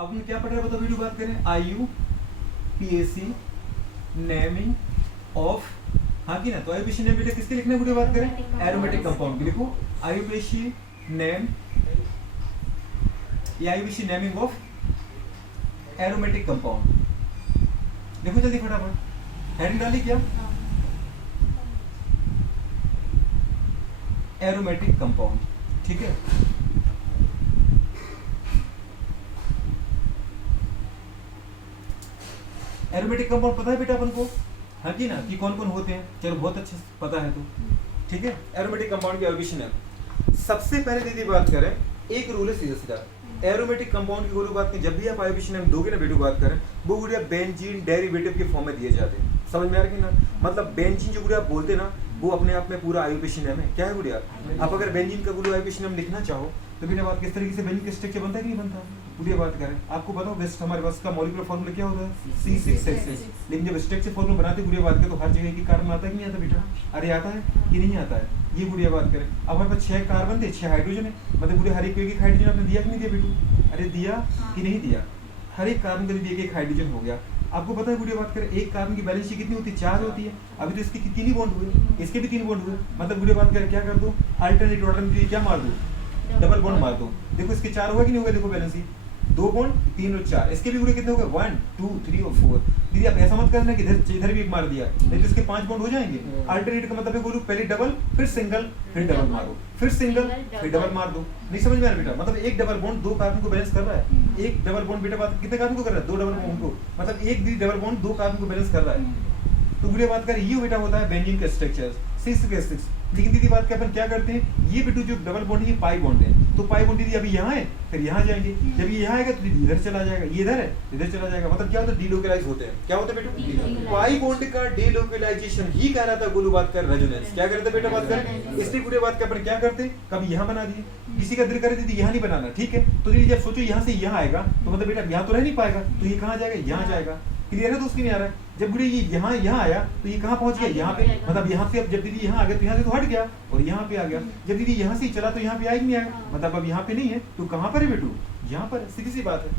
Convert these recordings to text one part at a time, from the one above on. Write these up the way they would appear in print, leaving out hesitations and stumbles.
अब हम क्या पढ़ रहे हैं बताओ वीडियो बात करें IUPAC नेमिंग ऑफ, हाँ की ना, तो IUPAC नेम बेटा किसके लिखना है वीडियो बात करें, एरोमेटिक कंपाउंड की। लिखो IUPAC नेम, या IUPAC naming of aromatic compound. देखो जल्दी फटाफट हेडिंग डाली क्या, एरोमेटिक कंपाउंड, ठीक है। एरोमेटिक कंपाउंड पता है बेटा अपन को, हाँ की ना, कि कौन कौन होते हैं, चलो बहुत अच्छे से पता है तो ठीक है। एरोमेटिक कंपाउंड की IUPAC नेम, सबसे पहले दीदी बात करें, एक रूल है सीधा सीधा, एरोमेटिक कंपाउंड की गुरु बात नहीं, जब भी आप IUPAC नेम दोगे ना बेटू बात करें, वो गुड़िया बेंजीन डेरिवेटिव के फॉर्म में दिए जाते हैं, समझ में आ रहा है कि ना, मतलब बेंजीन जो गुड़िया आप बोलते ना, वो अपने आप में पूरा IUPAC नेम है। क्या है गुड़िया, आप अगर बेंजीन का गुरु IUPAC नेम लिखना चाहो तो बेटा बात किस तरीके से बेंजीन का स्ट्रक्चर बनता है कि नहीं बनता, गुड़िया बात करें आपको बताओ, बेस्ट हमारे पास का मॉलिक्यूलर फॉर्मूला क्या होता है C6H6, लेकिन जब स्ट्रक्चर फॉर्मूला बनाते गुड़िया बात करें तो हर जगह की कार्बन आता है कि नहीं आता बेटा, अरे आता है कि नहीं आता है, ये गुड़िया बात करें। अब हमारे पास 6 कार्बन थे 6 हाइड्रोजन है, मतलब गुड़िया हर एक हाइड्रोजन आपने दिया कि नहीं दिया बेटू, अरे दिया कि नहीं दिया, हर एक कार्बन का दीदी एक हाइड्रोजन हो गया। आपको पता है गुड़िया बात करें, एक कार्बन की बैलेंस कितनी होती है, 4 होती है, अभी तो इसके 3 ही बॉन्ड हुए, इसके भी 3 बॉन्ड हुए, मतलब गुड़िया बात करें क्या कर दो, अल्टरनेट ऑर्डर में क्या मार दो, डबल बॉन्ड मार दो। देखो इसके 4 होगा कि नहीं होगा, देखो बैलेंस ही 2 बॉन्ड 3 और 4, इसके भी पूरे कितने हो गए 1 2 3 और 4। दीदी आप ऐसा मत करना कि इधर भी एक मार दिया, नहीं तो इसके 5 बॉन्ड हो जाएंगे। अल्टरनेट का मतलब है बोलूं पहले डबल फिर सिंगल फिर डबल मारो, फिर सिंगल फिर डबल मार दो, नहीं समझ में आ रहा बेटा, मतलब एक डबल बॉन्ड 2 कार्बन को बैलेंस कर रहा है, एक डबल बॉन्ड बेटा बात कितने कार्बन को कर रहा है, 2 डबल बॉन्ड को, मतलब एक भी डबल बॉन्ड 2 कार्बन को बैलेंस कर रहा है। तो गुड़िया बात कर ये बेटा होता है बेंजीन का स्ट्रक्चर 6 लेकिन दीदी बात के अपन क्या करते हैं, ये बेटू जो डबल बॉन्ड है ये पाई बॉन्ड है, तो पाई बॉन्ड दीदी अभी यहाँ है फिर यहाँ जाएंगे, जब ये यहाँ आएगा तो दीदी इधर चला जाएगा, ये इधर है इधर चला जाएगा, मतलब क्या होता है डीलोकलाइज होते हैं। क्या होता है बेटू, पाई बॉन्ड का डीलोकलाइजेशन ही कह रहा था गुरु बात कर रेजोनेंस, क्या करते बेटा बात कर, इसलिए गुरु बात के अपन क्या करते हैं, कभी यहाँ बना दिए, किसी का दिल करे दीदी यहाँ नहीं बनाना, ठीक है, तो दीदी जब सोचो यहाँ से यहाँ आएगा तो मतलब बेटा यहाँ तो रह नहीं पाएगा, तो ये कहाँ जाएगा, यहाँ जाएगा, क्लियर है दोस्त की नहीं आ रहा है। जब गुड़े ये यहाँ आया तो ये कहाँ पहुंच गया, यहाँ पे, मतलब यहाँ से अब जब दीदी यहाँ आ गया तो यहाँ से तो हट गया और यहाँ पे आ गया, जब दीदी यहाँ से चला तो यहाँ पे आएगा नहीं आएगा, मतलब अब यहाँ पे नहीं है तो कहाँ पर है बेटू, यहाँ पर, सीधी सी बात है।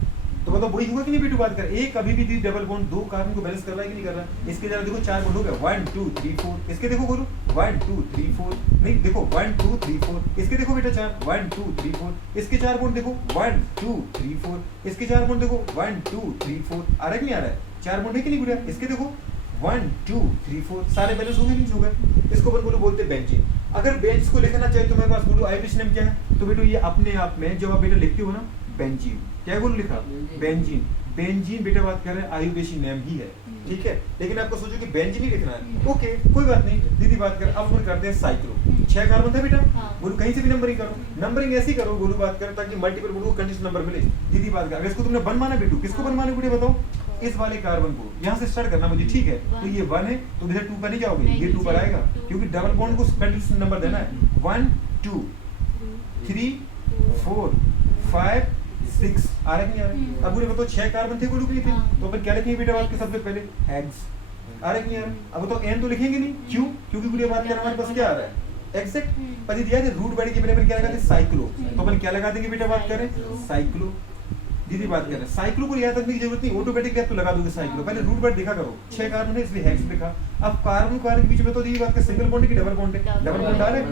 तो मतलब वही हुआ कि नहीं बेटू बात कर, एक अभी भी दीदी डबल बॉन्ड 2 कार्बन को बैलेंस कर रहा है कि नहीं कर रहा है, इसके जरा देखो 4 बॉन्ड हो गया 1 2 3 4, इसके देखो गुरु 1 2 3 4, नहीं देखो 1 2 3 4, इसके देखो बेटा 4 1 2 3 4, इसके 4 बॉन्ड देखो 1 2 3 4, इसके 4 बॉन्ड देखो 1 2 3 4, आ रहा है कि नहीं आ रहा है, 4 बॉन्ड है कि नहीं गुड़िया, इसके देखो 1 2 3 4, सारे बैलेंस हो गए नहीं हो गए, इसको अपन बोलो बोलते बेंजीन। अगर बेंज को लिखना चाहिए तो मेरे पास बोलो IUPAC नेम क्या है, तो बेटो ये अपने आप में जब आप बेटा लिखते हो ना बेंजीन, क्या बोलो लिखा बेंजीन, बेंजीन बेटा बात कर रहे हैं IUPAC नेम ही है, ठीक है, लेकिन आपको सोचो कि बेंजीन ही लिखना है, ओके कोई बात नहीं। दीदी बात कर, अब अपन करते हैं साइक्लो, 6 कार्बन था बेटा, गुरु कहीं से भी नंबरिंग करो, नंबरिंग ऐसी करो गुरु बात कर ताकि मल्टीपल गुरु को कंडीशन नंबर मिले। दीदी बात कर, अगर इसको तुमने 1 माना बेटू, किसको 1 माना गुड़े बताओ, इस वाले कार्बन को यहाँ से स्टार्ट करना मुझे, ठीक है, तो ये 1 है तो इधर 2 पर नहीं जाओगे, ये 2 पर आएगा क्योंकि डबल बॉन्ड को कंडीशन नंबर देना है, 1 2 3 4 5 6, आ रहा है नहीं आ रहा। अब बताओ 6 कार्बन थे गुरु के लिए थे, तो अपन क्या लिखेंगे बेटा बात के सबसे पहले हेक्स, आ रहा है नहीं आ रहा। अब तो n तो लिखेंगे नहीं, क्यों, क्योंकि गुरु बात कर हमारे पास क्या आ रहा है एक्सेक्ट, पर दिया है रूट वर्ड के बराबर क्या लगाते हैं साइक्लो, तो अपन क्या लगा देंगे बेटा बात करें साइक्लो। दीदी बात कर रहे हैं साइक्लो को याद रखने की जरूरत नहीं, ऑटोमेटिक क्या तो लगा दोगे साइक्लो, पहले रूट वर्ड देखा करो, 6 कार्बन है इसलिए हेक्स लिखा। अब कार्बन कार्बन के बीच में तो दीदी बात कर सिंगल बॉन्ड की डबल बॉन्ड है, डबल बॉन्ड आ रहा है,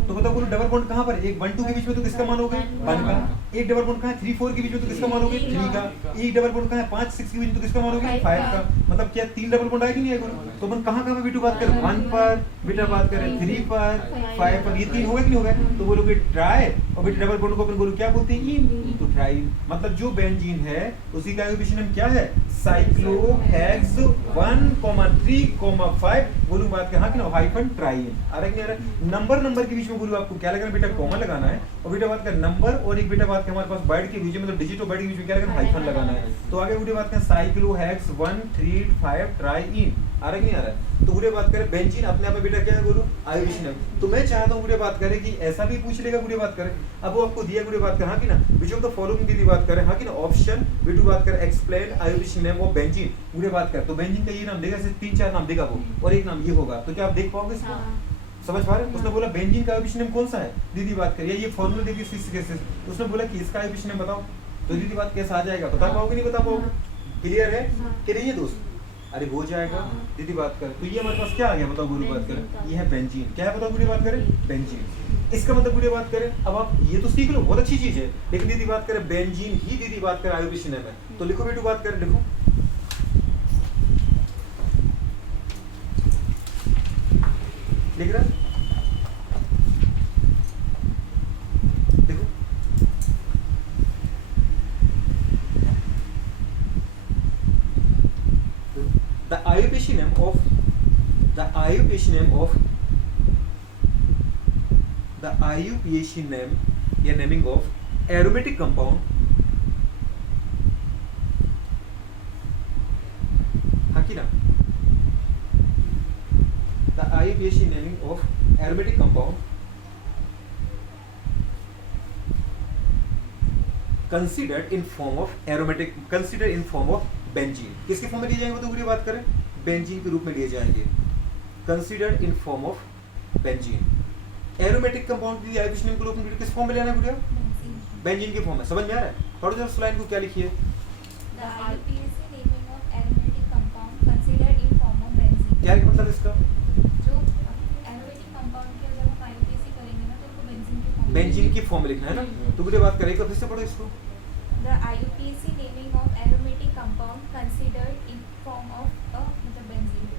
तो बताओ बोलो डबल बॉन्ड कहाँ पर, एक 1 2 के बीच में तो किसका मान होगा 1 का, एक डबल बॉन्ड कहाँ है 3 4 के बीच में तो किसका मान होगा 3 का, एक डबल बॉन्ड कहाँ है 5 6 के बीच में तो किसका मान होगा 5 का, मतलब क्या 3 डबल बॉन्ड आया कि नहीं आएगा, तो अपन कहाँ कहाँ पे बेटू बात करें 1 पर, बेटा बात करें 3 पर 5 पर, ये 3 होगा कि नहीं होगा, तो बोलोगे ट्राई, और बेटा डबल बॉन्ड को अपन बोलो क्या बोलते हैं इन, तो ट्राई, मतलब जो बेंजीन है उसी का IUPAC नेम क्या है साइक्लोहेक्स 1,3,5, बोलो बात हाँ कि ना हाइफन ट्राई, आ रहा है कि नहीं आ रहा। नंबर के बीच में बोलो आपको क्या लगाना बेटा कॉमा लगाना है, और बेटा बात का नंबर और एक बेटा बात का हमारे पास वर्ड के बीच में, मतलब डिजिट और वर्ड के बीच में क्या लगाना हाइफन लगाना है, तो आगे बेटा बात का साइक्लोहेक्स 1,3,5 ट्राई इन, आ रहा है कि नहीं आ रहा है। तो बुरे बात करें बेंजीन अपने आप में बेटा क्या है बोलो IUPAC नेम, तो मैं चाहता हूँ बुरे बात करें कि ऐसा भी पूछ लेगा बुरे बात करें, अब वो आपको दिया बुरे बात करें हाँ कि ना, विच ऑफ द फॉलोइंग दीदी बात करें हाँ कि ना, ऑप्शन बेटू बात करें explain IUPAC name of benzene, बुरे बात करें तो बेंजीन का ये नाम देगा, सिर्फ 3-4 नाम देगा वो, और एक नाम ये होगा, तो क्या आप देख पाओगे इसको, समझ पा रहे हैं। उसने बोला बेंजीन का IUPAC नेम कौन सा है, दीदी बात करिए ये फॉर्मूला देखिए 6 उसने बोला कि इसका IUPAC नेम बताओ, तो दीदी बात कैसे आ जाएगा, बता पाओगे नहीं बता पाओगे? क्लियर है कि नहीं है दोस्त? अरे हो जाएगा दीदी बात कर। तो ये हमारे पास क्या आ गया बताओ गुरु बात करें, ये है बेंजीन। क्या है बताओ गुरु बात करें, बेंजीन। इसका मतलब गुरु बात करें, अब आप ये तो सीख लो, बहुत अच्छी चीज है, लेकिन दीदी बात करें बेंजीन ही दीदी बात करें आयोडीन है। तो लिखो बेटू बात करें, लिखो लिख रहा देखो the IUPAC name या नेमिंग ऑफ एरोमेटिक कंपाउंड हाँ की ना, the IUPAC naming of aromatic compound considered in form of benzene. किसके फॉर्म में लिए जाएंगे बताओ बात करें, बेंजीन के रूप में लिए जाएंगे। Considered in form of benzene. Aromatic compound के लिए आयोडीन नेम को लोग किस फॉर्म में लेना है गुड़िया, बेंजीन के फॉर्म में। समझ में आ रहा है? पढ़ो जरा स्लाइड को क्या लिखी है, The IUPAC naming of aromatic compound considered in form of benzene। क्या मतलब इसका, जो aromatic compound की अगर हम IUPAC करेंगे ना तो उसको बेंजीन की फॉर्म में लिखना है ना। तो गुड़िया बात करेगा, फिर से पढ़ो इसको। The IUPAC naming of aromatic compound considered in form of मतलब benzene।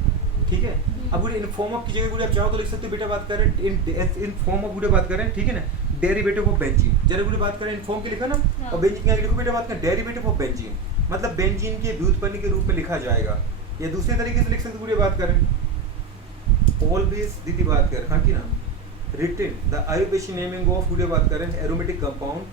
ठीक है। अब गुड़िया इन फॉर्म ऑफ की जगह गुड़िया आप चाहो तो लिख सकते हो बेटा बात करें इन फॉर्म ऑफ गुड़िया बात करें, ठीक है ना, डेरिवेटिव ऑफ बेंजीन। जरा गुड़िया बात करें इन फॉर्म के लिखा ना, और बेंजीन के आगे लिखो बेटा बात करें डेरिवेटिव ऑफ बेंजीन, मतलब बेंजीन के व्युत्पन्न के रूप में लिखा जाएगा। या दूसरे तरीके से लिख सकते गुड़िया बात करें ऑलवेज दीदी बात करें हाँ की ना, written the IUPAC naming of Gudiya बात करें एरोमेटिक कंपाउंड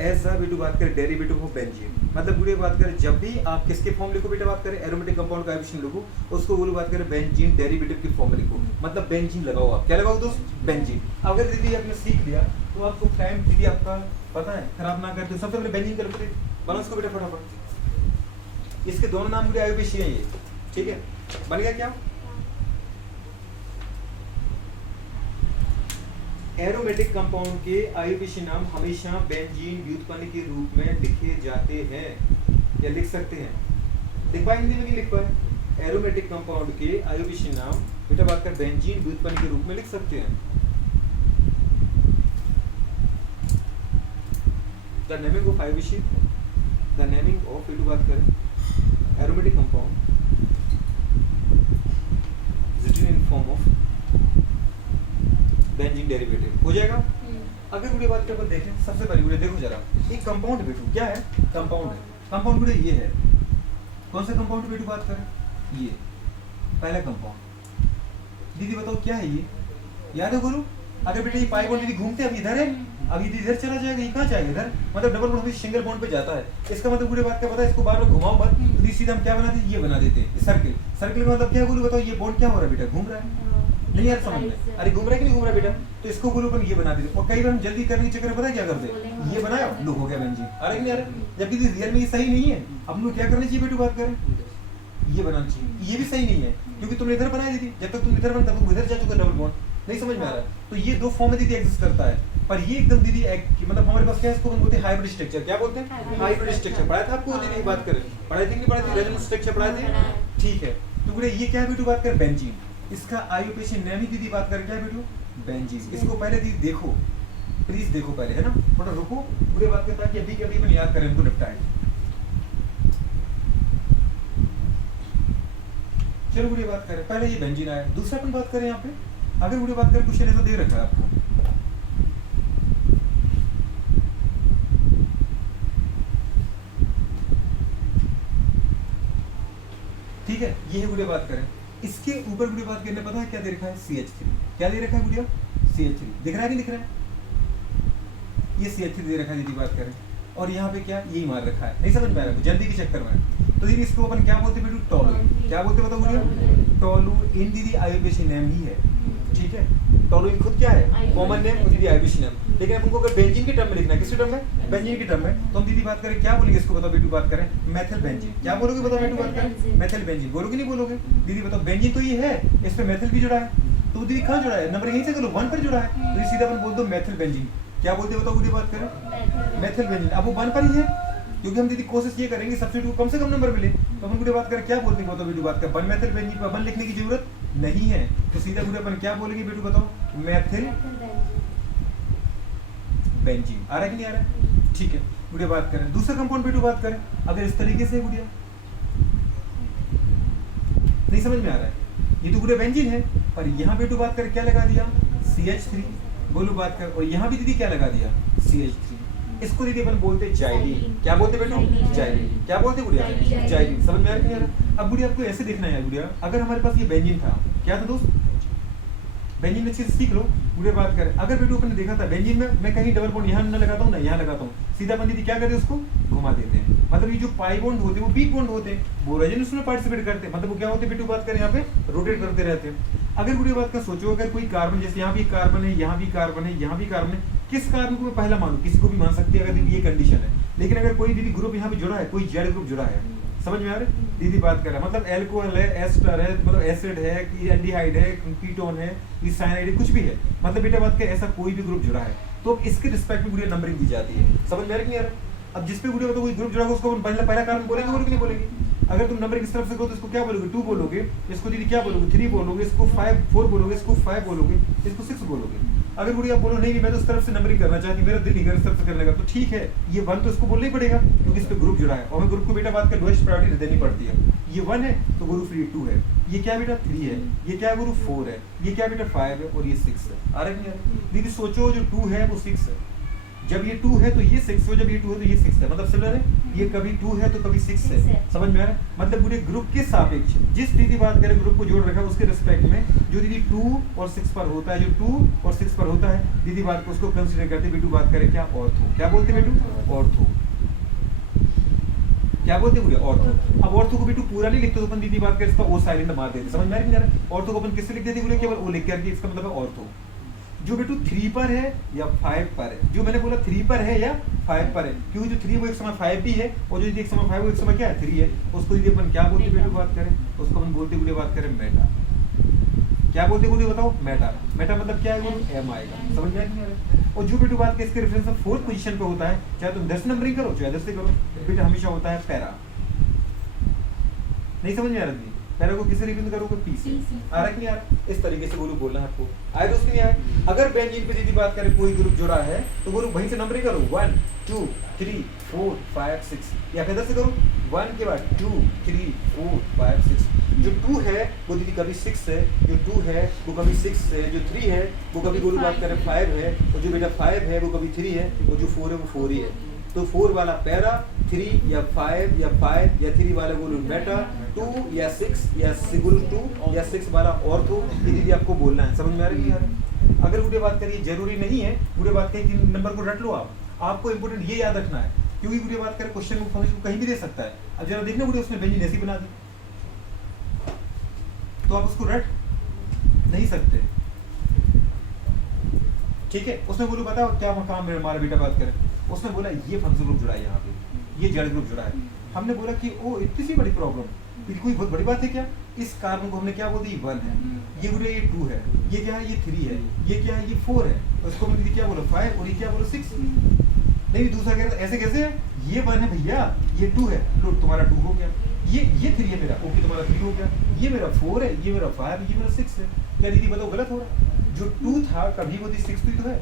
एज अ बेटू बात करें डेरिवेटिव ऑफ बेंजीन। मतलब गुड़िया बात करें जब भी आप किसके फॉर्म लिखो बेटा बात करें एरोमेटिक कंपाउंड का आयोडीन लिखो, उसको गुरु बात करें बेंजीन डेरिवेटिव की फॉर्म में लिखो, मतलब बेंजीन लगाओ। आप क्या लगाओ दोस्त, बेंजीन। अगर दीदी आपने सीख लिया तो आपको टाइम दीदी आपका पता है खराब ना करते, सबसे पहले बेंजीन का लिखते बालंस को बेटा फटाफट। इसके दोनों नाम गुड़िया IUPAC है ये, ठीक है, बन गया क्या? एरोमेटिक कंपाउंड के IUPAC नाम हमेशा बेंजीन व्युत्पन्न के रूप में लिखे जाते हैं या लिख सकते हैं। लिख पाए हिंदी में नहीं लिख पाए? एरोमेटिक कंपाउंड के IUPAC नाम बेटा बात कर बेंजीन व्युत्पन्न के रूप में लिख सकते हैं। The naming of IUPAC, the naming of बेटा बात करें aromatic compound written in form of benzene derivative हो जाएगा। अगर गुड़िया बात करके देखें, सबसे पहले गुड़िया देखो जरा, एक कंपाउंड बेटू क्या है, कंपाउंड है। कंपाउंड गुड़िया ये है, कौन सा कंपाउंड बेटू बात करें, ये पहला कंपाउंड। दीदी बताओ क्या है ये, याद है गुरु? अगर बेटा ये पाई बॉन्ड दीदी घूमते अब इधर है, अब ये इधर चला जाएगा, ये कहाँ जाएगा इधर, मतलब डबल बॉन्ड हमेशा सिंगल बॉन्ड पे जाता है। इसका मतलब गुड़िया बात क्या पता है, इसको बार बार घुमाओ मत, तो सीधा हम क्या बना देते, ये बना देते हैं सर्किल। सर्किल का मतलब क्या गुरु बताओ, ये बॉन्ड क्या हो रहा है बेटा, घूम रहा है नहीं यार समझ में, अरे घूम रहा है कि नहीं घूम रहा बेटा, तो इसको गुरु अपन ये बना देते। और कई बार हम जल्दी करने के चक्कर में पता है क्या करते हैं, ये बनाया लो हो गया बेंजीन, अरे नहीं अरे, जबकि रियल में ये सही नहीं है। अब लोग क्या करना चाहिए बेटू बात करें, ये बनाना चाहिए, ये भी सही नहीं है क्योंकि तुमने इधर बनाई दीदी, जब तक तुम इधर बना तब तुम इधर जा चुका डबल बॉन्ड, नहीं समझ में आ रहा है। तो ये दो फॉर्म में दीदी एग्जिस्ट करता है, पर ये एकदम दीदी मतलब हमारे पास क्या है, इसको बोलते हैं हाइब्रिड स्ट्रक्चर। क्या बोलते हैं, हाइब्रिड स्ट्रक्चर। पढ़ाया था आपको दीदी, बात करें पढ़ाई थी नहीं पढ़ाई थी, रेजोनेंस स्ट्रक्चर पढ़ाए थे, ठीक है। तो बोले ये क्या है बेटू बात करें, बेंजीन। इसका IUPAC नेम ही दीदी बात करें क्या है बेटू, बेंजीन। इसको पहले दीदी देखो, प्लीज देखो पहले, है ना, थोड़ा रुको पूरे बात करता कि अभी के अभी अपन याद करें, इनको निपटाएं। चलो बुरी बात करें, पहले ये बेंजीन आया, दूसरा अपन बात करें यहाँ पे। अगर बुरी बात करें, क्वेश्चन ऐसा दे रखा है आपको, ठीक है, ये है गुड़िया बात करें, इसके ऊपर गुड़िया बात करने पता है क्या दे रखा है, CH3। क्या दे रखा है गुड़िया, CH3। दिख रहा है कि दिख रहा है, ये CH3 दे रखा है दीदी बात करें, और यहाँ पे क्या यही मार रखा है, नहीं समझ में आ रहा है जल्दी के चक्कर में। तो दीदी इसको अपन क्या बोलते हैं बेटू, टोलू। क्या बोलते बताओ गुड़िया, टोलू इन दीदी IUPAC नेम ही है, ठीक है। टोलुइन खुद क्या है, कॉमन नेम, और दीदी IUPAC नेम। लेकिन हमको अगर बेंजीन के टर्म में लिखना है, किस टर्म में, बेंजीन के टर्म में, तो हम दीदी बात करें क्या बोलेंगे इसको, बताओ बेटू बात करें, मेथिल बेंजीन। क्या बोलोगे बताओ बेटू बात करें, मेथिल बेंजीन। बोलोगे नहीं बोलोगे दीदी बताओ, बेंजीन तो ये है, इस पे मेथिल भी जुड़ा है, तो दीदी कहाँ जुड़ा है, नंबर यहीं से करो 1 पर जुड़ा है, तो सीधा अपन बोल दो मेथिल बेंजीन। क्या बोलते बताओ गुड़िया बात करें, मेथिल बेंजीन। अब वो 1 पर ही है, क्योंकि हम दीदी कोशिश ये करेंगे सब्स्टिट्यूट को कम से कम नंबर मिले। तो अपन वीडियो बात करें क्या बोलते हैं, वो तो वीडियो बात कर वन मेथिल बेंजीन पर वन लिखने की जरूरत नहीं है, तो सीधा वीडियो अपन क्या बोलेंगे बेटू बताओ, मेथिल बेंजीन। आ रहा है कि नहीं आ रहा है? ठीक है, वीडियो बात करें दूसरा कंपाउंड बेटू बात करें, अगर इस तरीके से वीडियो नहीं समझ में आ रहा है, ये तो वीडियो बेंजीन है, पर यहाँ बेटू बात करें क्या लगा दिया CH3, बोलो बात कर, और यहाँ भी दीदी क्या लगा दिया CH3, इसको दीदी अपन बोलते हैं जाइलीन। क्या बोलते बेटू? जाइलीन। क्या बोलते गुड़िया? जाइलीन। समझ में आ रहा है? अब गुड़िया आपको ऐसे देखना है गुड़िया, अगर हमारे पास ये बेंजीन था, क्या था दोस्त, बेंजीन अच्छे से सीख लो। गुड़िया बात करें, अगर बेटू अपन ने देखा था बेंजीन में मैं कहीं डबल बॉन्ड यहाँ न लगाता हूँ ना यहाँ लगाता हूँ, सीधा अपन दीदी क्या करते हैं उसको घुमा देते हैं, मतलब ये जो पाई बॉन्ड होते हैं वो वीक बॉन्ड होते हैं, बोराजन उसमें पार्टिसिपेट करते हैं, मतलब वो क्या होते हैं बेटू बात करें यहाँ पे रोटेट करते रहते हैं। अगर गुड़िया बात का सोचो, अगर कोई कार्बन, जैसे यहाँ भी कार्बन है, यहाँ भी कार्बन है, यहाँ भी कार्बन है, किस कार्बन को मैं पहला मानूं, किसी को भी मान सकती है अगर दीदी ये कंडीशन है, लेकिन अगर कोई दीदी ग्रुप यहाँ पे जुड़ा है, कोई जेड ग्रुप जुड़ा है, समझ में आ रहा है? दीदी बात कर रहा है मतलब एल्कोहल है, एस्टर है, मतलब एसिड है, एल्डिहाइड है, कीटोन है, साइनाइड है, कुछ भी है, मतलब बेटा बात का ऐसा कोई भी ग्रुप जुड़ा है तो इसके रिस्पेक्ट में गुड़िया नंबरिंग दी जाती है। समझ में आ रहा है कि नहीं आ रहा? अब जिस पे गुड़िया कोई ग्रुप जुड़ा होगा उसको पहला कार्बन बोलेंगे और नहीं बोलेंगे? अगर तुम नंबर किस तरफ से करो तो इसको क्या बोलोगे 2 बोलोगे, इसको दीदी क्या बोलोगे 3 बोलोगे, इसको 4 बोलोगे, इसको 5 बोलोगे, इसको 6 बोलोगे। अगर गुड़िया बोलो नहीं मैं तो उस तरफ से नंबरिंग करना चाहती, मेरा दिल नहीं कर इस तरफ से करने का, तो ठीक है ये 1 तो इसको बोलना ही पड़ेगा क्योंकि इस पे ग्रुप जुड़ा है और हमें ग्रुप को बेटा बात कर लोएस्ट प्रायोरिटी देनी पड़ती है। ये 1 है तो गुरु फ्री 2 है, ये क्या बेटा 3 है, ये क्या गुरु 4 है, ये क्या बेटा 5 है और ये 6 है। आ रहा है नहीं? दीदी सोचो जो 2 है वो 6 है, जब ये 2 है तो ये 6 हो, जब ये 2 है तो ये 6 है, मतलब सिमिलर है, ये कभी 2 है तो कभी 6 है। समझ में आ रहा है? मतलब पूरे ग्रुप के सापेक्ष जिस दीदी बात करें ग्रुप को जोड़ रखा है उसके रिस्पेक्ट में जो दीदी 2 और 6 पर होता है, जो 2 और 6 पर होता है दीदी बात को उसको कंसीडर करते बेटू बात करें क्या ऑर्थो। क्या बोलते बेटू? ऑर्थो। क्या बोलते हैं ऑर्थो। अब ऑर्थो को बेटू पूरा नहीं लिखते तो अपन दीदी बात करें इसका ओ साइलेंट मार देते। समझ में आ रहा है? ऑर्थो को अपन किससे लिख देते बोले केवल ओ लिख करके, इसका मतलब है ऑर्थो। जो बेटू 3 पर है या 5 पर है, जो मैंने बोला 3 पर है या 5 पर है, क्योंकि जो 3 वो एक समय 5 भी है और जो एक समय 5 वो एक समय क्या है 3 है, उसको यदि अपन क्या बोलते बेटू बात करें, उसको अपन बोलते गुड़े बात करें मेटा। क्या बोलते गुड़े बताओ? मेटा। मेटा मतलब क्या है? एम आएगा। समझ में आ रहा? और जो बेटू बात के इसके रेफरेंस में 4th पोजीशन पे होता है, चाहे तुम 10 नंबरिंग करो चाहे 10 से करो, बेटा हमेशा होता है पैरा। नहीं समझ में आ रहा? पैरा को किसे रिप्रेजेंट करोगे? पी से। आ रहा है कि नहीं आ रहा? इस तरीके से गुरु बोलना है आपको। आए दोस्त नहीं आए? अगर बेंजीन पे यदि बात करें कोई ग्रुप जुड़ा है तो गुरु वहीं से नंबरिंग करो 1 2 3 4 5 6, या फिर 10 से करो 1 के बाद 2 3 4 5 6। जो 2 है वो दीदी कभी 6 है, जो 2 है वो कभी 6 है, जो 3 है वो कभी गुरु बात करें 5 है, और जो बेटा 5 है वो कभी 3 है, और जो 4 है वो 4 ही है। तो 4 वाला पैरा, 3 या 5 या 5 या 3 वाला गुरु मेटा, 2 या 6 या गुरु 2 या 6 वाला ऑर्थो, ये दीदी आपको बोलना है। समझ में आ रही है? अगर गुड़े बात करिए जरूरी नहीं है, गुड़े बात करें कि नंबर को रट लो आप, आपको इंपोर्टेंट ये याद रखना है क्योंकि गुड़े बात करें क्वेश्चन को फंक्शन कहीं भी दे सकता है। अब जरा देखना गुड़े उसने बेंजीन ऐसी बना दी तो आप उसको रट नहीं सकते। ठीक है, उसने बोलो बताओ क्या काम है हमारा बेटा बात करें, उसने बोला ये फंक्शन ग्रुप जुड़ा है, यहाँ पे ये जेड ग्रुप जुड़ा है। हमने बोला कि ओ इतनी सी बड़ी प्रॉब्लम, कोई बहुत बड़ी बात है क्या? इस कार्बन को हमने क्या बोल दिया 1 है, ये बोले ये 2 है, ये क्या है ये 3 है, ये क्या है ये 4 है, और इसको हमने क्या बोला 5 और ये क्या बोला 6। नहीं दूसरा कह रहा ऐसे कैसे है, ये 1 है भैया, ये 2 है, लो तुम्हारा 2 हो गया, ये 3 है मेरा, ओके तुम्हारा 3 हो गया, ये मेरा 4 है, ये मेरा 5, ये मेरा 6 है। क्या दीदी बताओ गलत हो रहा? जो 2 था कभी वो 6 तो है।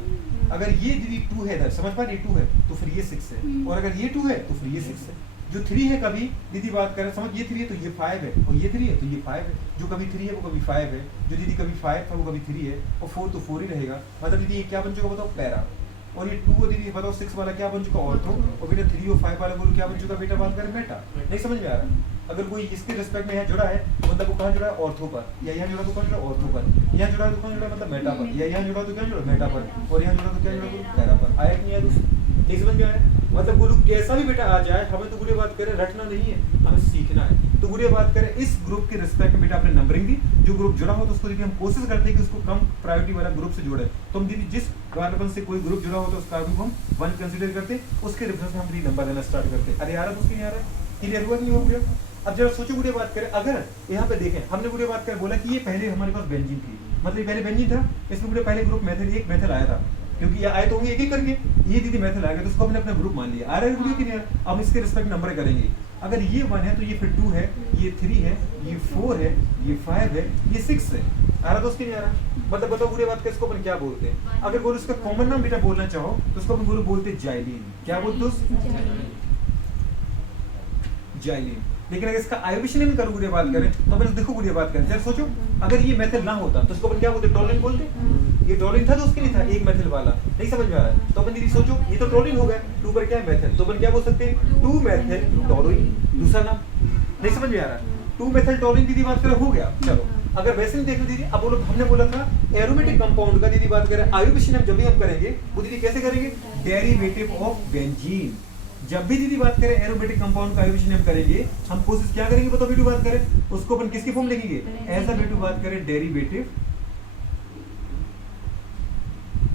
अगर ये दीदी 2 है इधर, समझ पा रही 2 है तो फिर ये 6 है, और अगर ये 2 है तो फिर ये 6 है। जो 3 है कभी दीदी बात करें समझ, ये 3 है तो ये 5 है, और ये 3 है तो ये 5 है। जो कभी 3 है वो कभी 5 है, जो दीदी कभी 5 था वो कभी 3 है, और 4 तो 4 ही रहेगा। मतलब दीदी ये क्या बन चुका बताओ? पैरा। और ये 2 दीदी बताओ 6 वाला क्या बन चुका? ऑर्थो। और बेटा 3 और 5 वाला बोलो क्या बन चुका बेटा बात करें? मेटा। नहीं समझ में आ रहा? अगर कोई इसके रिस्पेक्ट में यहाँ जुड़ा है तो मतलब वो कहाँ जुड़ा है? ऑर्थो पर। या यहाँ जुड़ा तो कहाँ जुड़ा? ऑर्थो पर। यहाँ जुड़ा तो कहाँ जुड़ा मतलब मेटा पर, या यहाँ जुड़ा तो क्या जुड़ा? मेटा पर, और यहाँ जुड़ा तो क्या जुड़ा? पैरा पर। आया कि नहीं आया दोस्तों? नहीं समझ में आया? मतलब गुरु कैसा भी बेटा आ जाए, हमें तो गुरु बात करें रटना नहीं है, हमें सीखना है। तो गुरु बात करें इस ग्रुप के रिस्पेक्ट में बेटा आपने नंबरिंग दी, जो ग्रुप जुड़ा हो तो उसको दीदी हम कोशिश करते हैं कि उसको कम प्रायोरिटी वाला ग्रुप से जोड़े। तो हम दीदी जिस कार्बन से कोई ग्रुप जुड़ा हो तो उस कार्बन को हम 1 कंसीडर करते, उसके रेफरेंस में हम दीदी नंबर देना स्टार्ट करते। अरे यार उसकी नहीं आ रहा है, क्लियर हुआ नहीं हो गया? अब जरा सोचो गुड़े बात करें, अगर यहाँ पे देखें हमने गुड़े बात करें बोला कि ये पहले हमारे पास बेंजीन थी, मतलब पहले बेंजीन था, इसमें गुड़े पहले ग्रुप मेथिल 1 मेथिल आया था, क्योंकि ये आए तो होंगे एक एक करके। ये दीदी मेथड आ गया तो उसको हमने अपना ग्रुप मान लिया। आ रहा है वीडियो कि नहीं आ रहा? अब इसके रिस्पेक्ट नंबर करेंगे। अगर ये 1 है तो ये फिर 2 है, ये 3 है, ये 4 है, ये 5 है, ये 6 है। आ रहा दोस्त कि नहीं आ रहा? मतलब बताओ पूरी बात का इसको अपन क्या बोलते हैं? अगर बोलो इसका कॉमन नाम बेटा बोलना चाहो तो उसको अपन बोलते हैं जाइलिन। क्या बोलते हो? जाइलिन। लेकिन अगर इसका आयोबिशन नेम करो गुड़िया बात करें तो अपन देखो गुड़िया बात करें, जरा सोचो अगर ये मेथल ना होता तो इसको अपन क्या बोलते? टोलिन बोलते। ये टोलिन था तो उसके नहीं था एक मेथल वाला, नहीं समझ में आ रहा है? तो अपन दीदी सोचो ये तो टोलिन हो गया, 2 पर क्या है मेथल, तो अपन क्या बोल सकते हैं? 2 मेथल टोलिन। दूसरा नाम नहीं समझ में आ रहा है? 2 मेथल टोलिन दीदी बात करें हो गया। चलो अगर वैसे नहीं देखो दीदी, अब बोलो हमने बोला था एरोमेटिक कंपाउंड का दीदी बात करें आयोबिशन जब भी हम करेंगे वो दीदी कैसे करेंगे? Derivative of benzene. जब भी दीदी बात करें एरोमेटिक कंपाउंड का आयोबिशन हम करेंगे, हम कोशिश क्या करेंगे बताओ बेटू बात करें उसको अपन किसकी फॉर्म लिखेंगे? ऐसा बेटू बात करें डेरिवेटिव,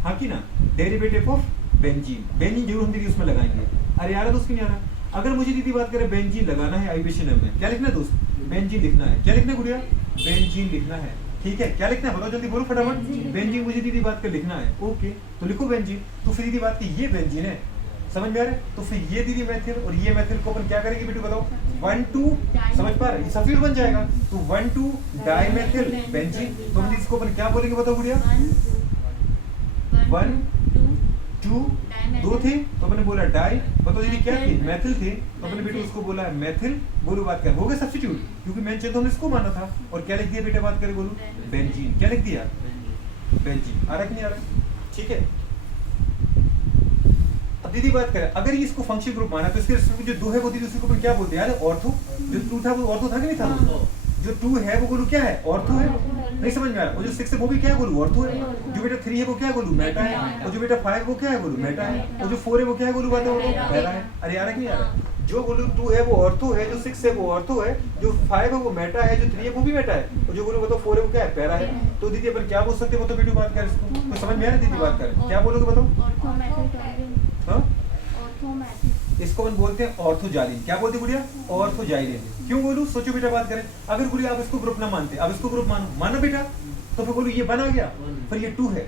हाँ की ना, डेरिवेटिव ऑफ बेंजीन। बेंजीन जरूर हम दीदी उसमें लगाएंगे। अरे यार दोस्त नहीं आ रहा? अगर मुझे दीदी बात करें बेंजीन लगाना है आयोबिशन में, क्या लिखना है दोस्त? बेंजीन लिखना है। क्या लिखना है गुड़िया? बेंजीन लिखना है। ठीक है, क्या लिखना है बताओ जल्दी बोलो फटाफट। बेंजीन मुझे दीदी बात कर लिखना है। ओके तो लिखो बेंजीन। तो फिर दीदी बात की ये बेंजीन है, समझ में आ रहा है? तो फिर ये दीदी मेथिल और ये मेथिल को अपन क्या करेंगे बेटू बताओ? 1 2 समझ पा रहे? ये सल्फ्यूर बन जाएगा तो 1 2 डाइमेथिल बेंजीन। तो हम इसको अपन क्या बोलेंगे बताओ गुड़िया? 1 2 2 थे तो अपने बोला डाई। बताओ दीदी क्या थी? मेथिल थे तो अपने बेटे उसको बोला मेथिल। बोलो बात कर, हो गया सब्स्टिट्यूट, क्योंकि मेन चेन तो हमने इसको माना था। और क्या लिख दिया बेटा बात करें बोलो? बेंजीन। क्या लिख दिया? बेंजीन। आ रहा कि नहीं आ रहा? ठीक है। अब दीदी बात करें अगर ये इसको फंक्शन ग्रुप माना तो इसके जो 2 है वो दीदी उसको अपन क्या बोलते हैं? यार ऑर्थो। जो 2 था वो ऑर्थो था कि नहीं था? जो 2 है वो बोलू क्या है? ऑर्थो है। नहीं समझ में आ रहा? और जो 6 है वो भी क्या है बोलू? ऑर्थो है। जो बेटा 3 है वो क्या बोलू? मेटा है। और जो बेटा 5 वो क्या है बोलू? मेटा है। और जो 4 है वो क्या है बोलू? बात बोलो पैरा है। अरे यार नहीं आ रहा? जो बोलू 2 है वो ऑर्थो है, जो 6 है वो ऑर्थो है, जो 5 है वो मेटा है, जो 3 है वो भी मेटा है, और जो बोलू बताओ 4 है वो क्या है? पैरा है। तो दीदी अपन क्या बोल सकते हैं? तो बेटू बात कर इसको तो समझ में आ रहा है दीदी बात कर? क्या बोलोगे बताओ? हाँ इसको अपन बोलते हैं ऑर्थोजाइलिन। क्या बोलते हैं गुड़िया? ऑर्थोजाइलिन। क्यों बोलूं? सोचो बेटा बात करें अगर गुड़िया आप इसको ग्रुप ना मानते, अब इसको ग्रुप मानो बेटा, तो फिर बोलूं ये बना गया, फिर ये 2 है।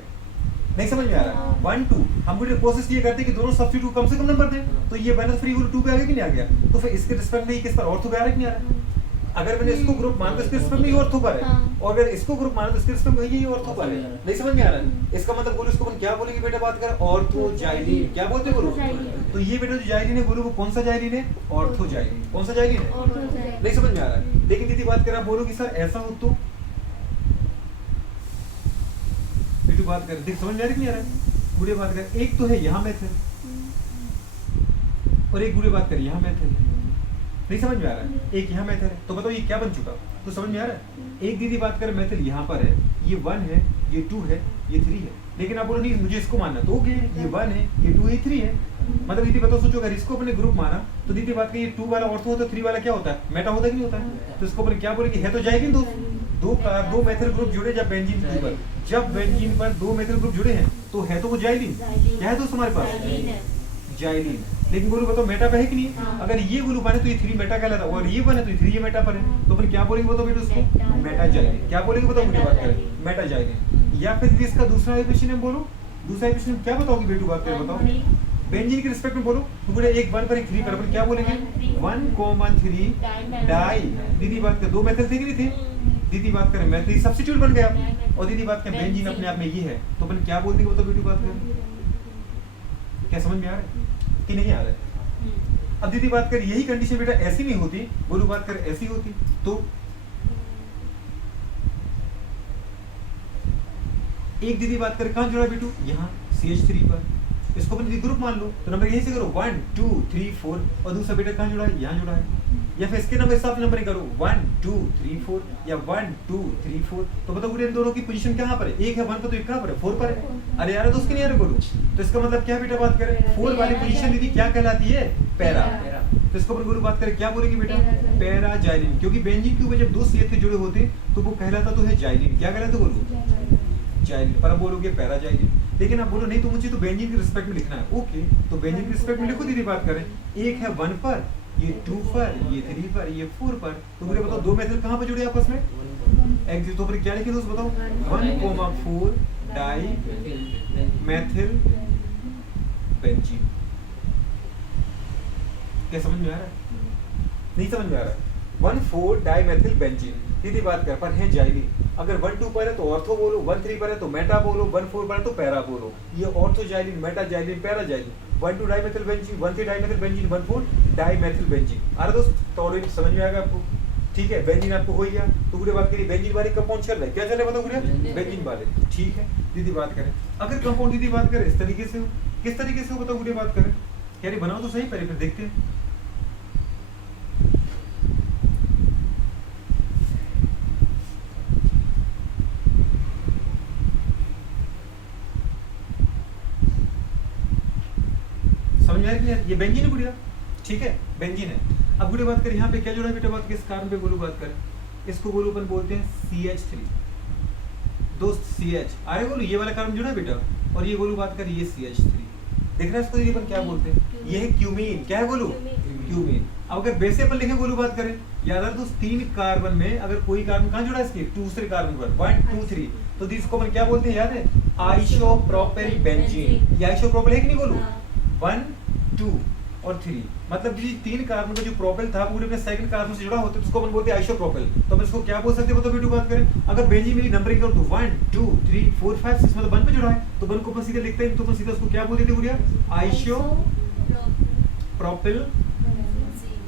नहीं समझ में आ रहा? 1 2 हम गुड़िया कोशिश ये करते हैं कि दोनों सब्स्टिट्यूट कम से कम नंबर दें। तो ये बना फिर ये 2 पे आ गया कि नहीं आ गया? तो फिर इसके रिस्पेक्ट में किस पर? ऑर्थो पे आ रहा है कि नहीं आ रहा? अगर मैंने इसको ग्रुप माना तो इसके रिस्पेक्ट में ये ऑर्थो पर है, और अगर इसको ग्रुप माना तो इसके रिस्पेक्ट में ये ऑर्थो पर है। नहीं समझ में आ रहा है? इसका मतलब बोलो इसको अपन क्या बोलेंगे बेटा बात कर? ऑर्थोजाइलिन। क्या बोलते बोलो? तो ये बेटा जो जाइलिन है बोलो वो कौन सा जाइलिन है? ऑर्थोजाइलिन। कौन सा जाइलिन है? नहीं समझ में आ रहा है? लेकिन दीदी बात कर आप बोलोगी सर ऐसा हो तो बेटू बात कर देख समझ में आ रही नहीं आ रहा है? गुड़िया बात कर एक तो है यहाँ मेथड और एक गुड़िया बात कर यहाँ मेथड है। नहीं समझ में आ रहा है? एक यहाँ मेथड है तो बताओ ये क्या बन चुका? तो समझ में आ रहा है? एक दीदी बात कर मेथड यहाँ पर है, ये 1 है, ये 2 है, ये 3 है। लेकिन आप बोलो नहीं मुझे इसको मानना, तो ओके ये 1 है, ये 2 है, ये 3 है। मतलब दीदी बताओ सोचो अगर इसको अपने ग्रुप माना तो दीदी बात करिए 2 वाला ऑर्थो होता है, 3 वाला क्या होता है? मेटा होता है कि नहीं होता है? तो इसको अपन क्या बोलेंगे? है तो जाइलिन। दो मेथल ग्रुप जुड़े जब बेंजीन पर, जब बेंजीन पर 2 मेथल ग्रुप जुड़े हैं तो है तो वो जाइलिन। क्या है दोस्त हमारे पास? जाइलिन। लेकिन बोलो बताओ मेटा पे है कि नहीं? अगर ये ग्रुप बने तो ये 3 मेटा कहलाता है, और ये बने तो ये 3 ये मेटा पर है। तो अपन क्या बोलेंगे बताओ बेटा उसको? Meta xylene. क्या बोलेंगे बताओ मुझे बात करें? Meta xylene. या फिर इसका दूसरा इक्वेशन है बोलो, दूसरा इक्वेशन क्या बताओगी बेटू बात करें बताओ? बेंजीन के रिस्पेक्ट में बोलो तो बोले एक 1 पर एक 3 पर अपन क्या बोलेंगे? 1 3 डाई। दीदी बात कर 2 मेथल थे कि नहीं थे? दीदी बात करें मेथल सब्स्टिट्यूट बन गया, और दीदी बात करें बेंजीन अपने आप में ये है, तो अपन क्या बोल देंगे बताओ बेटू बात करें? क्या समझ में आ रहा है कि नहीं आ रहा है? अब दीदी बात कर यही कंडीशन बेटा ऐसी नहीं होती, बोलो बात कर ऐसी होती तो एक दीदी बात कर कहां जुड़ा बेटू? यहाँ CH3 पर। इसको अपन ग्रुप मान लो तो नंबर यहीं से करो 1 2 3 4, और दूसरा बेटा कहां जुड़ा है? यहाँ जुड़ा है। या फिर इसके नंबर साथ नंबरिंग करो 1 2 3 4 या 1 2 3 4। तो बताओ इन दोनों की पोजीशन कहाँ पर है? एक है 1 पर तो एक कहाँ पर है? 4 पर है। अरे यार दोस्त नहीं आ रहे बोलो? तो इसका मतलब क्या बेटा बात करें? 4 वाली पोजीशन दीदी क्या कहलाती है? पैरा। तो इसको अपन गुरु बात करें क्या बोलेंगे बेटा? Para xylene. क्योंकि बेंजीन के ऊपर जब 2 CH3 जुड़े होते तो वो कहलाता तो है जाइलिन। क्या कहलाता बोलो? जाइलिन। पर अब बोलोगे पैरा जाइलिन। लेकिन आप बोलो नहीं तो मुझे तो बेंजीन के रिस्पेक्ट में लिखना है। ओके तो बेंजीन के रिस्पेक्ट में लिखो दीदी बात करें। एक है 1 पर, ये 2 पर, ये 3 पर, ये 4 पर। तो मुझे बताओ 2 मेथल कहाँ पर जुड़े आपस में? एक तो फिर क्या लिखे दोस्त बताओ? 1 4 डाई मेथिल बेंजीन। क्या समझ में आ रहा है? नहीं समझ में आ रहा है? 1,4 डाइमेथिल बेंजीन सीधी बात कर, पर है जाइलीन। अगर 1,2 पर है तो ऑर्थो बोलो, 1,3 पर है तो मेटा बोलो, 1,4 पर है तो पैरा बोलो। ये ortho xylene, meta xylene, para xylene. 1,2 dimethyl benzene, 1,3 dimethyl benzene, 1,4 dimethyl benzene. आ रहा दोस्त? तो समझ में आएगा आपको? ठीक है, बेंजीन आपको हो गया। तो गुड़े बात करिए बेंजीन वाले कंपाउंड चल रहा है, क्या चल रहा है बताओ गुड़िया? बेंजीन वाले। ठीक है दीदी बात करें, अगर कंपाउंड दीदी बात करें इस तरीके से हो, किस तरीके से हो बताओ गुड़िया बात करें? यानी बनाओ तो सही, पहले फिर देखते हैं। समझ में आ रही है? ये बेंजीन है गुड़िया, ठीक है बेंजीन है। अब गुड़िया बात करें यहाँ पे क्या जुड़ा है बेटा, बात किस कारण पे बोलू बात करें? इसको बोलू अपन बोलते हैं CH3 दोस्त, CH अरे बोलू ये वाला कार्बन जुड़ा है बेटा, और ये बोलू बात करें ये CH3 देख रहे हैं इसको दीदी अपन क्या बोलते हैं? ये है क्यूमीन। क्या है बोलू? क्यूमीन। अब अगर बेस अपन लिखे बोलू बात करें, याद है दोस्त 3 कार्बन में अगर कोई कार्बन कहाँ जुड़ा है इसके? दूसरे कार्बन पर 1 2 3, तो इसको अपन क्या बोलते हैं याद है? Isopropyl benzene. ये आइसोप्रोपिल है कि नहीं बोलू? 1 2 और 3, मतलब जी 3 कार्बन का जो प्रोपेल था वो अपने सेकंड कार्बन से जुड़ा होता है तो उसको अपन बोलते हैं आइसोप्रोपिल। तो अपन इसको क्या बोल सकते हैं? तो वीडियो बात करें, अगर बेंजीन मेरी नंबरिंग करो तो 1 2 3 4 5 6 मतलब 1 पे जुड़ा है तो 1 को अपन सीधे लिखते हैं, तो अपन सीधा उसको क्या बोल देते हैं गुड़िया? Isopropyl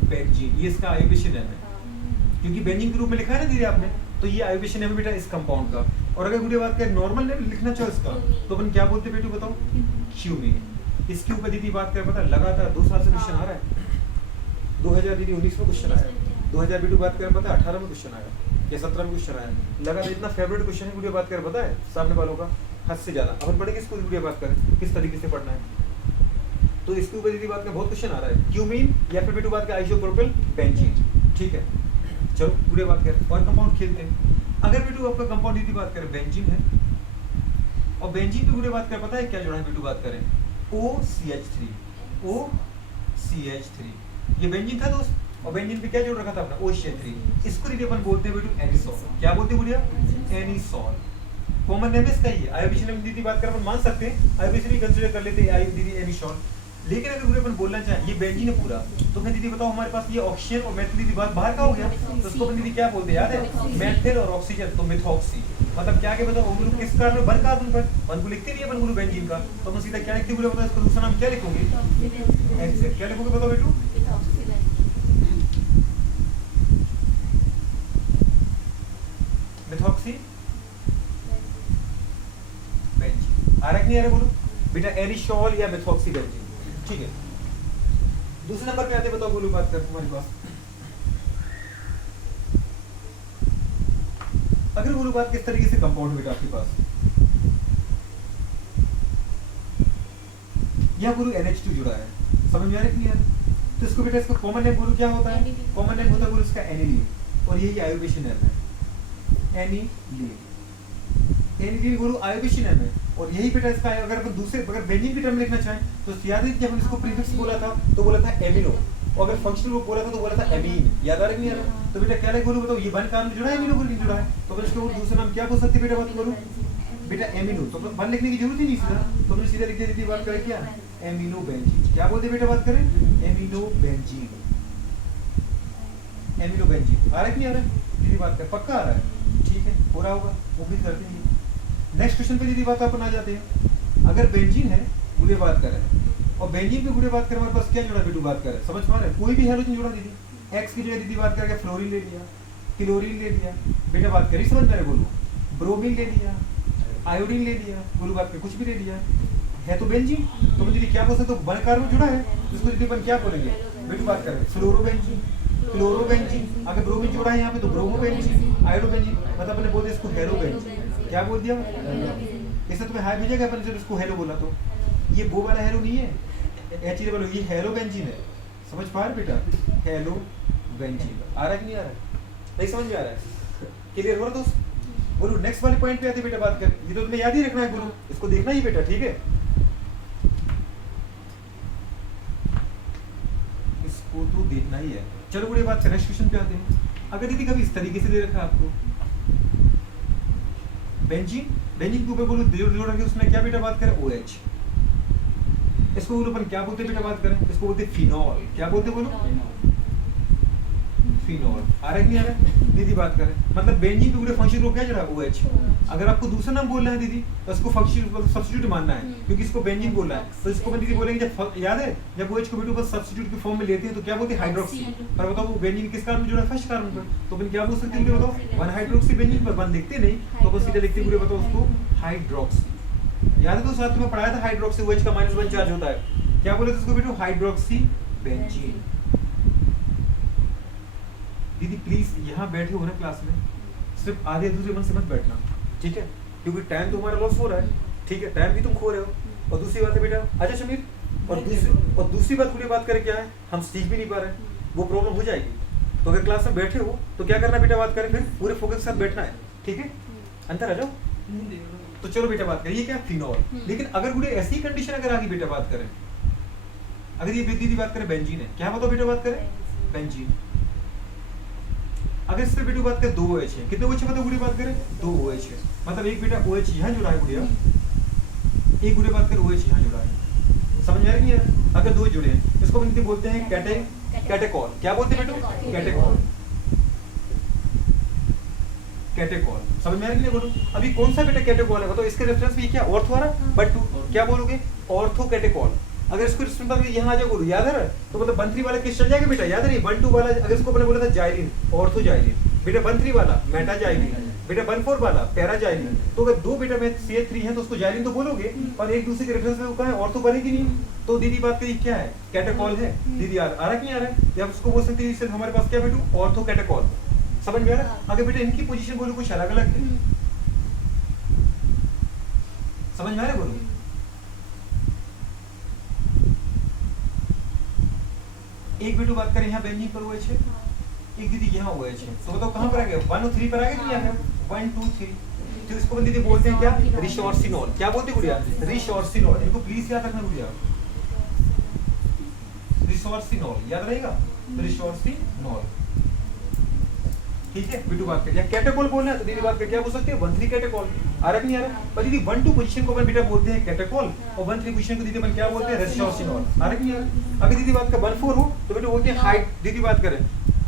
benzene. ये इसका आयोगेशन है, क्योंकि बेंजीन के रूप में लिखा है ना दीदी आपने, तो ये आयोगेशन है बेटा इस कंपाउंड का। और अगर गुड़िया बात करें नॉर्मल नेम लिखना चाहो इसका, तो अपन क्या बोलते हैं बेटू बताओ? क्यूमीन। इसके ऊपर दीदी बात करें पता लगातार 2 साल से क्वेश्चन आ रहा है। 2019 में क्वेश्चन आया, 2000 वीडियो बात करें पता 18 में क्वेश्चन आया या 17 में क्वेश्चन आया। लगातार इतना फेवरेट क्वेश्चन है वीडियो बात करें पता है सामने वालों का, हद से ज्यादा। अपन पढ़ेंगे इसको वीडियो बात करें किस तरीके से पढ़ना है, तो इसके ऊपर दीदी बात का बहुत क्वेश्चन आ रहा है, क्यूमीन या फिर वीडियो बात का आइसोप्रोपिल बेंजीन। ठीक है चलो वीडियो बात करें और कंपाउंड खेलते हैं। अगर वीडियो आपका कंपाउंड दीदी बात करें बेंजीन है, और बेंजीन पे वीडियो बात करें पता है क्या जुड़ा है वीडियो बात करें? OCH3 OCH3 ये बेंजीन था दोस्त, और बेंजीन पे क्या जोड़ रखा था अपना? OCH3। इसको दीदी अपन बोलते हैं बेटू एनिसॉल। क्या बोलते हैं बुढ़िया? एनिसॉल। कॉमन नेम इसका ही है। आयोगेशन नेम दीदी बात कर अपन मान सकते हैं, आयोगेशन भी कंसीडर कर लेते हैं आई दीदी एनिसॉल। लेकिन अगर बुढ़िया अपन बोलना चाहे ये बेंजीन है पूरा, तो फिर दीदी बताओ हमारे पास ये ऑक्सीजन और मेथिल दीदी बात बाहर का हो गया, तो उसको अपन दीदी क्या बोलते हैं याद है? मेथिल और ऑक्सीजन, तो मिथॉक्सी। मतलब क्या के बताओ वो किस कार्बन में? 1 कार्बन पर। 1 को लिखते नहीं अपन गुरु बेंजीन का, तो हम सीधा क्या लिखते हैं बताओ? इसका दूसरा नाम क्या लिखोगे? एक्सेट। क्या लिखोगे बताओ बेटू? Methoxy benzene. आ रहा नहीं आ रहा बोलो बेटा? एरिसॉल या मिथॉक्सी बेंजीन। ठीक है दूसरे नंबर पे आते बताओ बोलो बात कर तुम्हारे पास। अगर बोलो बात किस तरीके से कंपाउंड बेटा आपके पास, यह बोलो NH2 जुड़ा है, समझ में आ रहा है क्लियर? तो इसको बेटा इसका कॉमन नेम बोलो क्या होता है? कॉमन नेम होता है बोलो इसका एनिलीन, और यही आयोगेशन नेम है एनिलीन। एनिलीन बोलो आयोगेशन नेम है, और यही बेटा इसका अगर अपन दूसरे अगर बेंजीन की टर्म लिखना चाहें तो याद है कि हमने इसको प्रीफिक्स बोला था, तो बोला था एमिनो, और अगर फंक्शनल ग्रुप बोला था तो बोला था एमीन। याद आ रहा है नहीं आ रहा? तो बेटा क्या लिख बोलो बताओ? ये 1 कार्बन जुड़ा है, एमिनो नहीं जुड़ा है, तो फिर इसको दूसरा नाम क्या बोल सकते बेटा बात करो? बेटा एमिनो। तो 1 लिखने की जरूरत ही नहीं सीधा, तो हमने सीधा लिख दिया दीदी बात करें क्या? Amino benzene. क्या बोलते बेटा बात करें? Amino benzene. Amino benzene. आ रहा है कि नहीं आ रहा है दीदी बात कर? पक्का आ रहा है? ठीक है हो रहा होगा, उम्मीद करते हैं। नेक्स्ट क्वेश्चन पे दीदी बात अपन आ जाते हैं। अगर बेंजीन है गुड़े बात करें, और बेंजीन पे गुड़े बात करें हमारे पास क्या जुड़ा बेटू बात करें? समझ पा रहे हैं? कोई भी हैलोजन जुड़ा दीदी, एक्स की जगह दीदी बात करके फ्लोरीन ले लिया, क्लोरीन ले लिया, बेटा बात करी समझ में बोलो, ब्रोमीन ले लिया, आयोडीन ले लिया, बोलो बात कर कुछ भी ले लिया, है तो बेंजीन। तो दीदी क्या बोल सकते हो? 1 कार्बन जुड़ा है, इसको दीदी अपन क्या बोलेंगे बेटू बात करें? Fluorobenzene, chlorobenzene. अगर ब्रोमीन जुड़ा है यहाँ पे तो ब्रोमोबेंजीन, आयोडोबेंजीन, मतलब अपने बोलते इसको हेलोबेंजीन। क्या बोल दिया? इससे तुम्हें हाई भेजेगा अपन जब इसको हेलो बोला, तो ये वो वाला हेलो नहीं है, एच बोलो, ये हेलो बेंजीन है। समझ पा रहे बेटा? Hello benzene. आ रहा है कि नहीं आ रहा है? नहीं समझ में आ रहा है? क्लियर हो रहा दोस्त? बोलो नेक्स्ट वाले पॉइंट पे आते बेटा बात कर। ये तो तुम्हें याद ही रखना है गुरु, इसको देखना ही बेटा, ठीक है? इसको तो देखना ही है। चलो बुढ़े बात नेक्स्ट क्वेश्चन पे आते हैं। अगर दीदी कभी इस तरीके से दे रखा है आपको बेंजीन, बेंजीन के ऊपर बोलो जोड़ रखे उसमें क्या बेटा बात करें OH। इसको बोलो अपन क्या बोलते बेटा बात करें, इसको बोलते फिनॉल। क्या बोलते बोलो फिनॉल। आ रहा है कि नहीं आ रहा है दीदी बात करें, मतलब बेंजीन के पूरे फंक्शन ग्रुप क्या जरा OH। अगर आपको दूसरा नाम बोलना है दीदी तो इसको फंक्शन सब्स्टिट्यूट मानना है, क्योंकि इसको बेंजीन बोलना है, तो इसको दीदी बोलेंगे जब याद है जब OH को बेटू बस सब्स्टिट्यूट की फॉर्म में लेते हैं तो क्या बोलते हैं हाइड्रोक्सी। पर बताओ वो बेंजीन किस कार्बन में जुड़ा है, फर्स्ट कार्बन पर, तो अपन क्या बोल सकते हैं बताओ 1 हाइड्रोक्सी बेंजीन पर 1 लिखते नहीं तो अपन सीधे लिखते पूरे बताओ उसको हाइड्रोक्सी। याद है तो साथ में पढ़ाया था हाइड्रोक्सी OH का -1 चार्ज होता है, क्या बोले थे इसको बेटू हाइड्रोक्सी बेंजीन। दीदी प्लीज यहाँ बैठे हो ना क्लास में, सिर्फ आधे दूसरे मन से मत बैठना, ठीक है, क्योंकि टाइम तो हमारा लॉस हो रहा है, ठीक है, टाइम भी तुम खो रहे हो। और दूसरी बात है बेटा अच्छा शमीर, और दूसरी बात पूरी बात करें क्या है, हम सीख भी नहीं पा रहे, वो प्रॉब्लम हो जाएगी। तो अगर क्लास में बैठे हो तो क्या करना बेटा बात करें, फिर पूरे फोकस के साथ बैठना है, ठीक है, अंतर आ जाओ। तो चलो बेटा बात करें, ये क्या फिनॉल। लेकिन अगर पूरे ऐसी कंडीशन अगर आगे बेटा बात करें, अगर ये दीदी बात करें बेंजीन है, क्या बताओ बेटा बात करें बेंजीन। अगर इससे बेटू बात करें 2 OH है, कितने OH बताओ गुड़ी बात करें 2 OH है, मतलब एक बेटा OH यहाँ जुड़ा है गुड़िया, एक गुड़ी बात करें OH यहाँ जुड़ा है, समझ में आ रही है। अगर 2 जुड़े हैं इसको हम बोलते हैं कैटेकॉल। क्या बोलते हैं बेटू कैटेकॉल, कैटेकॉल, समझ में आ रही है। बोलो अभी कौन सा बेटा कैटेकॉल है बताओ, इसके रेफरेंस में क्या ऑर्थो आ रहा, बट क्या बोलोगे ऑर्थो कैटेकॉल। अगर इसको रिस्पेक्ट यहाँ आ जाओ बोलो याद है तो मतलब 1 वाला किस चल जाएगा बेटा, याद है 1 वाला, अगर इसको अपने बोला था जाइलिन ऑर्थो जाइलिन, बेटा 1 वाला मेटा जाइलिन, बेटा 1 वाला पैरा जाइलिन। तो अगर 2 बेटा में CH3 है तो उसको जाइलिन तो बोलोगे, और एक दूसरे के रेफरेंस में कहा है ऑर्थो बनेगी नहीं, तो दीदी बात करिए क्या है कैटेकॉल है। दीदी आ रहा कि नहीं आ रहा है, या उसको बोल सकते हैं हमारे पास क्या बेटू ऑर्थो कैटेकॉल, समझ में आ रहा है। अगर बेटा इनकी पोजीशन बोलो कुछ अलग अलग है, समझ में आ रहा है बोलो। एक बेटू बात करें यहाँ बेंजीन पर OH है, एक दीदी यहाँ OH है, तो बताओ कहाँ पर आ गया 1 और 3 पर आ गया कि नहीं आ गया 1 2 3। तो इसको दीदी बोलते हैं क्या रिशोर्सिनॉल। क्या बोलते हैं गुड़िया रिशोर्सिनॉल, इनको प्लीज याद रखना गुड़िया, रिशोर्सिनॉल याद रहेगा, तो रिशोर्सिनॉल, ठीक है। बेटू बात करिए कैटेकॉल बोलना है तो दीदी बात करके क्या बोल सकते हैं 1 3 कैटेकॉल। आ रहा नहीं आ रहा, पर दीदी 1 2 पोजीशन को अपन बेटा बोलते हैं कैटेकॉल, और 1 3 पोजीशन को दीदी अपन क्या बोलते हैं रिशोर्सिनॉल। आ रहा नहीं आ रहा। अगर दीदी बात का 1 4 हो तो बेटा बोलते हैं दीदी बात करें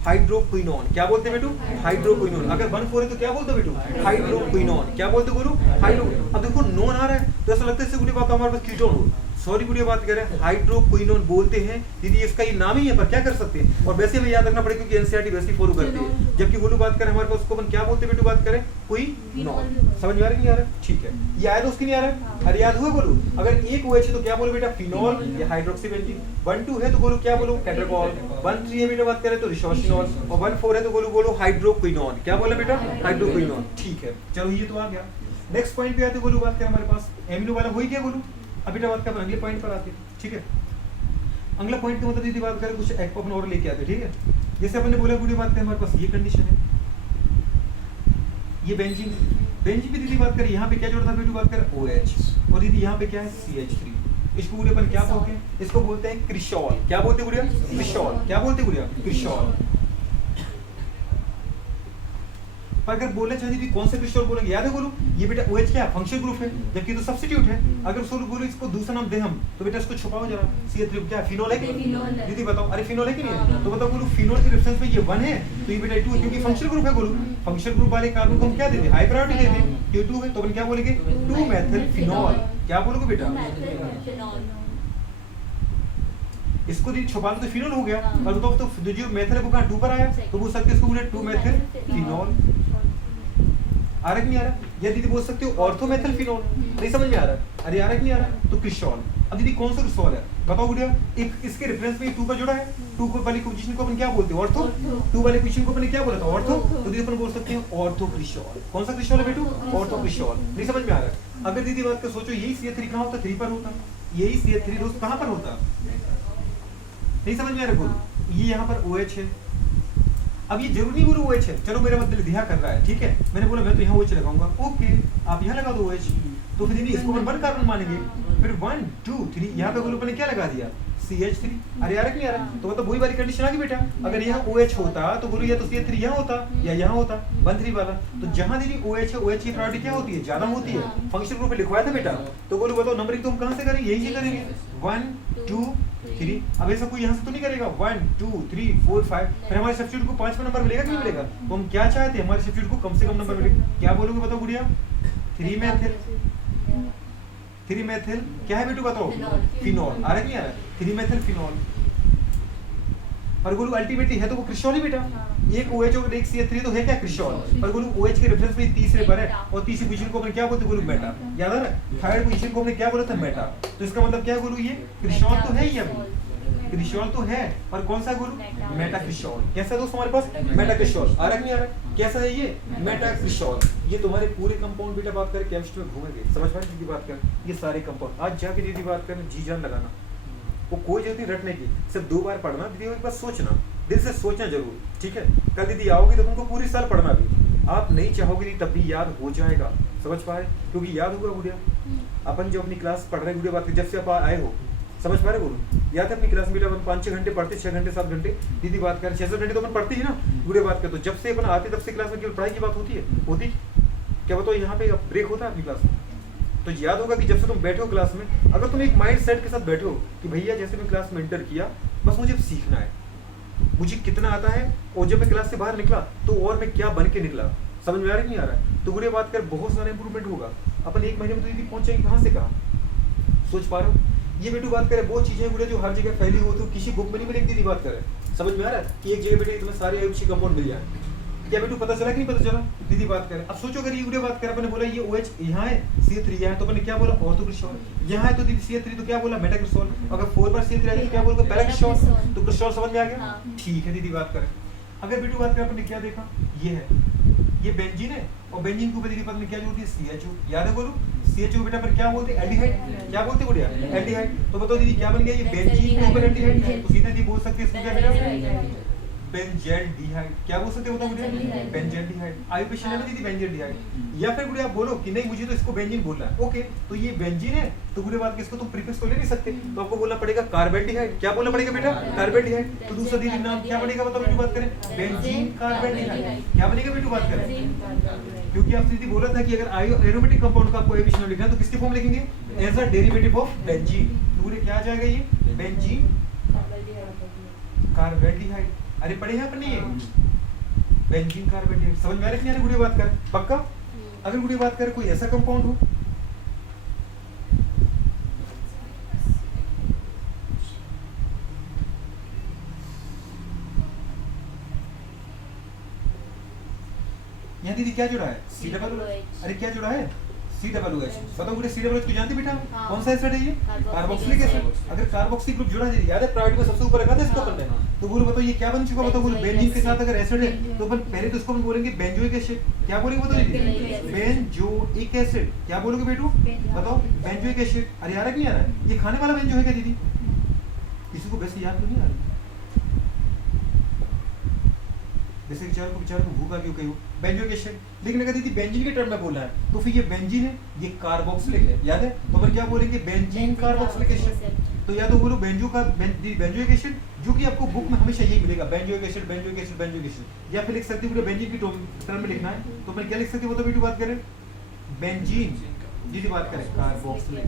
हाइड्रोक्विनोन। क्या बोलते हैं बेटू हाइड्रोक्विनोन। अगर 1 4 है तो क्या बोलते हो बेटू हाइड्रोक्विनोन। क्या बोलते गुरु हाइड्रो। अब देखो नोन आ रहा है तो ऐसा लगता है इससे गुड़ी बात हमारे पास कीटोन हो, सॉरी गुड़िया बात करें हाइड्रोक्विनोन बोलते हैं दीदी, इसका ये नाम ही है पर क्या कर सकते हैं, और वैसे हमें याद रखना पड़ेगा क्योंकि एनसीईआरटी वैसे फॉलो करती है। जबकि बोलो बात करें हमारे पास उसको अपन क्या बोलते हैं बेटू बात करें कोई नॉन, समझ में आ रहा है नहीं आ रहा, ठीक है। ये आया तो उसकी नहीं आ रहा, अरे याद हुआ बोलो अगर एक OH है तो क्या बोलो बेटा फिनॉल या हाइड्रोक्सी बेंजीन, 1 2 है तो बोलो क्या बोलो कैटेकॉल, 1 3 है बेटा बात करें तो रिशोर्सिनॉल, और 1 4 है तो बोलो हाइड्रोक्विनोन। क्या बोले बेटा हाइड्रोक्विनोन, ठीक है। चलो ये तो आ गया। नेक्स्ट पॉइंट पे आते बोलो बात करें हमारे पास एमिनो वाला वही क्या बोलो, अभी बात करें अगले पॉइंट पर आते, ठीक है। अगला पॉइंट का मतलब दीदी बात करें कुछ एक अपन और लेके आते, ठीक है। जैसे अपन ने बोला पूरी बात करें हमारे पास ये कंडीशन है, ये बेंजीन पे दीदी बात करें यहाँ पे क्या जोड़ता है बेटू बात करें OH, और दीदी यहाँ पे क्या है CH3। इसको पूरे अपन क्या बोलते हैं, इसको बोलते हैं क्रिशॉल। क्या बोलते हैं गुड़िया क्रिशॉल। क्या बोलते हैं गुड़िया क्रिशॉल। पर अगर बोले चाहिए कि कौन सा क्रिस्टल बोलेंगे याद है बोलो, ये बेटा OH क्या फंक्शन ग्रुप है जबकि तो सब्स्टिट्यूट है। अगर सोलो बोलो इसको दूसरा नाम दे हम तो बेटा इसको छुपाओ जरा, CH3 क्या फिनोल है कि नहीं दीदी बताओ, अरे फिनोल है कि नहीं है, तो बताओ बोलो फिनोल के रेफरेंस में ये 1 है तो ये बेटा 2 क्योंकि फंक्शन ग्रुप है बोलो, फंक्शन ग्रुप वाले कार्बन को हम क्या देते हैं हाई प्रायोरिटी देते हैं, ये 2 है तो अपन क्या बोलेंगे 2 मेथिल फिनोल। क्या बोलोगे बेटा इसको दी छुपा तो फिनोल हो गया, और बताओ तो जो मेथिल है वो कहां 2 पर आया तो बोल सकते इसको बोले 2 मेथिल फिनोल। आ रहा नहीं आ रहा, या दीदी बोल सकते हो ऑर्थो मेथिल फिनोल। नहीं समझ में आ रहा, अरे आ रहा नहीं आ रहा, तो क्रिस्टॉल। अब दीदी कौन सा क्रिस्टॉल है बताओ गुड़िया, एक इसके रेफरेंस में 2 का जोड़ा है, 2 वाली पोजीशन को अपन क्या बोलते हैं ऑर्थो, 2 वाली पोजीशन को अपन क्या बोलते हैं ऑर्थो, तो दीदी अपन बोल सकते हैं ऑर्थो क्रिस्टॉल। कौन सा क्रिस्टॉल है बेटू ऑर्थो क्रिस्टॉल। नहीं समझ में आ रहा, अगर दीदी बात कर सोचो यही CH3 कहां होता 3 पर होता, यही CH3 रोज कहां पर होता, नहीं समझ में आ रहा बोलो, ये यहाँ पर OH है। अब ये जरूरी नहीं बोलो OH है, चलो मेरा मतलब ध्यान कर रहा है, ठीक है। मैंने बोला मैं तो यहाँ OH लगाऊंगा, ओके आप यहाँ लगा दो OH, तो फिर इसको 1 कार्बन मानेंगे, फिर 1 2 3 यहाँ पे बोलो मैंने क्या लगा दिया CH3। अरे यार नहीं आ रहा, तो मतलब वही वाली कंडीशन आ गई बेटा। अगर यहाँ OH होता तो बोलो या तो CH3 यहाँ होता या यहाँ होता, 1 3 वाला। तो जहाँ दीदी OH है, OH की प्रायोरिटी क्या होती है, ज्यादा होती है। फंक्शन ग्रुप में लिखवाया था बेटा, तो बोलो बताओ नंबरिंग तो हम कहाँ से करेंगे, यही से करेंगे 1 2 3। अब ऐसा कोई यहाँ से तो नहीं करेगा 1 2 3 4 5, फिर हमारे सब्स्टिट्यूट को 5वां नंबर मिलेगा कि नहीं मिलेगा। तो हम क्या चाहते हैं, हमारे सब्स्टिट्यूट को कम से कम नंबर मिले। क्या बोलोगे बताओ गुड़िया, 3 मेथिल। 3 मेथिल क्या है बेटू बताओ, फिनॉल। आ रहा नहीं आ रहा, 3 मेथिल फिनॉल। और बोलो अल्टीमेटली है तो वो क्रिस्टॉल ही बेटा। एक OH और एक CH3 तो है क्या, क्रिस्टॉल। पर बोलो OH के रेफरेंस में तीसरे पर है, और तीसरी पोजीशन को अपन क्या बोलते, बोलो मेटा। याद आ रहा है, थर्ड पोजीशन को हमने क्या बोला था, मेटा। तो इसका मतलब क्या बोलूं, ये क्रिस्टॉल तो है ही, अभी क्रिस्टॉल तो है, पर कौन सा बोलूं, मेटा क्रिस्टॉल। कैसा दोस्त हमारे पास, मेटा क्रिस्टॉल। आ रहा नहीं आ रहा, कैसा है ये, मेटा क्रिस्टॉल। ये तुम्हारे पूरे कंपाउंड बेटा बात करें केमिस्ट्री में घूमेंगे, समझ में दीदी बात कर, ये सारे कंपाउंड आज जाके दीदी बात करें, जी जान लगाना, वो कोई जरूरत नहीं रटने की, सिर्फ 2 बार पढ़ना दीदी, एक बार सोचना, दिल से सोचना जरूर, ठीक है। कल दीदी आओगी तो तुमको पूरी साल पढ़ना भी, आप नहीं चाहोगे तब भी याद हो जाएगा, समझ पाए, क्योंकि याद होगा गुड़िया। अपन जो अपनी क्लास पढ़ रहे हैं गुड़िया बात जब से आप आए हो, समझ पा रहे बोलो, याद है अपनी क्लास में बेटा अपन 5-6 घंटे पढ़ते, 6 घंटे 7 घंटे दीदी बात करें, 6-7 घंटे तो अपन पढ़ती है ना गुड़िया बात कर। तो जब से अपन आते तब से क्लास में केवल पढ़ाई की बात होती है, होती क्या बताओ, यहाँ पे ब्रेक होता है अपनी क्लास में। तो याद होगा कि जब से तुम बैठे हो क्लास में, अगर तुम एक माइंड सेट के साथ बैठे हो कि भैया जैसे मैं क्लास में इंटर किया, बस मुझे सीखना है, मुझे कितना आता है, और जब मैं क्लास से बाहर निकला तो और मैं क्या बन के निकला, समझ में आ रहा है नहीं आ रहा है। तो गुड़िया बात कर बहुत सारा इंप्रूवमेंट होगा। अपन 1 महीने में तो दीदी पहुंचेंगे कहाँ से कहाँ, सोच पा रहे हो। ये बेटू बात करें वो चीजें गुड़िया जो हर जगह फैली हो, तो किसी बुक में नहीं मिलेगी दीदी बात करें, समझ में आ रहा है कि एक जगह बेटे तुम्हें सारे आयुषी कंपाउंड मिल जाए। क्या बेटू पता चला कि नहीं पता चला दीदी बात करें। अब सोचो अगर ये गुड़िया बात करें, अपने बोला ये OH यहाँ है, CH3 यहाँ है, तो अपने क्या बोला, ऑर्थो क्रिस्टॉल। यहाँ है तो दीदी CH3 तो क्या बोला, मेटा क्रिस्टॉल। अगर 4 बार CH3 आ गया तो क्या बोलोगे, पैरा क्रिस्टॉल। तो क्रिस्टॉल समझ में आ गया, ठीक है दीदी बात करें। अगर बेटू बात करें, अपने क्या देखा, ये है, ये बेंजीन है, और बेंजीन के ऊपर दीदी पता नहीं क्या जोड़ती है, CHO। याद है बोलो, CHO बेटा पर क्या बोलते हैं, एल्डिहाइड। क्या बोलते हैं गुड़िया, एल्डिहाइड। तो बताओ दीदी क्या बन गया, ये बेंजीन के ऊपर एल्डिहाइड, तो सीधे दीदी बोल सकते हैं इसको क्या बेटा, बेंजेल्डिहाइड। क्या बोल सकते हो बताओ मुझे, बेंजेल्डिहाइड। आयुपेशन है ना दीदी बेंजेल्डिहाइड। या फिर गुड़िया बोलो कि नहीं मुझे तो इसको बेंजीन बोलना है, ओके तो ये बेंजीन है, तो गुड़िया बात किसको तुम प्रीफिक्स तो ले नहीं सकते, तो आपको बोलना पड़ेगा कार्बेल्डिहाइड। क्या बोलना पड़ेगा बेटा, कार्बेल्डिहाइड। तो दूसरा दीदी नाम क्या बनेगा बताओ बेटू बात करें, बेंजीन कार्बेल्डिहाइड। क्या बनेगा बेटू बात करें, क्योंकि आप दीदी बोला था कि अगर एरोमेटिक कंपाउंड का आपको एडिशन लिखना है तो किसके फॉर्म लिखेंगे, as a derivative of benzene. तो गुड़िया क्या आ जाएगा, ये बेंजीन कार्बेल्डिहाइड। अरे पढ़े हैं अपने ये बेंजीन कार्बेल्डिहाइड, समझ में आ रही है गुड़िया बात कर, पक्का। अगर गुड़िया बात कर कोई ऐसा कंपाउंड हो, यहाँ दीदी क्या जुड़ा है, COOH। अरे क्या जुड़ा है, COOH। बताओ गुड़िया COOH को जानती बेटा, कौन सा एसिड है ये, कार्बोक्सिलिक एसिड। अगर कार्बोक्सिलिक ग्रुप जुड़ा है, याद है प्रायोरिटी में सबसे ऊपर रखा था इसको अपन ने, तो बोलो बताओ ये क्या बन चुका, बताओ बोलो बेंजीन के साथ अगर एसिड है तो अपन पहले तो इसको अपन बोलेंगे बेंजोइक एसिड। क्या बोलेंगे बताओ दीदी, बेंजोइक एसिड। क्या बोलोगे बेटू बताओ, बेंजोइक एसिड। अरे यार नहीं आ रहा है, ये खाने वाला बेंजो है क्या दीदी, किसी को वैसे याद तो नहीं आ रहा, जैसे बेचारे को भूख आ गई, बेंजोइक एसिड। लेकिन अगर दीदी बेंजीन के टर्म में बोलना है तो फिर ये बेंजीन है, ये कार्बोक्सिलिक है, याद है, तो अपन क्या बोलेंगे, बेंजीन कार्बोक्सिलिक एसिड। तो या तो बोलो बेंजोइक एसिड, जो कि आपको बुक में हमेशा यही मिलेगा, benzoic acid benzoic acid benzoic acid. या फिर लिख सकते हो बेंजीन की टर्म में लिखना है तो अपन क्या लिख सकते हो, तो बेटू बात करें बेंजीन, दीदी बात करें कार्बोक्सिलिक।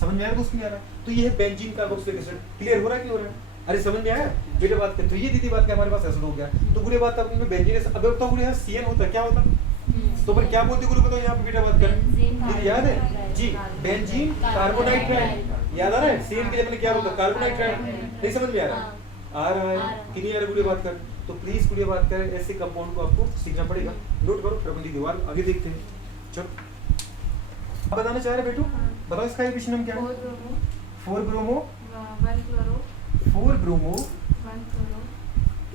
समझ में आया दोस्त नहीं आ रहा, तो ये है बेंजीन कार्बोक्सिलिक एसिड। क्लियर हो रहा है कि हो रहा है, अरे समझ में आया बेटा बात कर। तो ये दीदी बात के हमारे पास एसिड हो गया, तो गुड़िया बात अब में बेंजीन एसिड। अगर तो गुड़िया CN होता क्या होता, तो पर क्या बोलते गुरु बताओ यहाँ पे बेटा बात कर, दीदी याद है जी, बेंजीन कार्बोनाइट्राइड। याद आ रहा है, CN के जगह क्या बोलता, कार्बोनाइट्राइड। नहीं समझ में आ रहा, आ रहा है कि नहीं आ रहा गुड़िया बात कर। तो प्लीज गुड़िया बात कर, ऐसे कंपाउंड को आपको सीखना पड़ेगा, नोट करो, फिर अपन दीवार आगे देखते हैं। चलो बताना चाह रहे बेटू, बताओ इसका एडिशन नाम क्या है, 4 ब्रोमो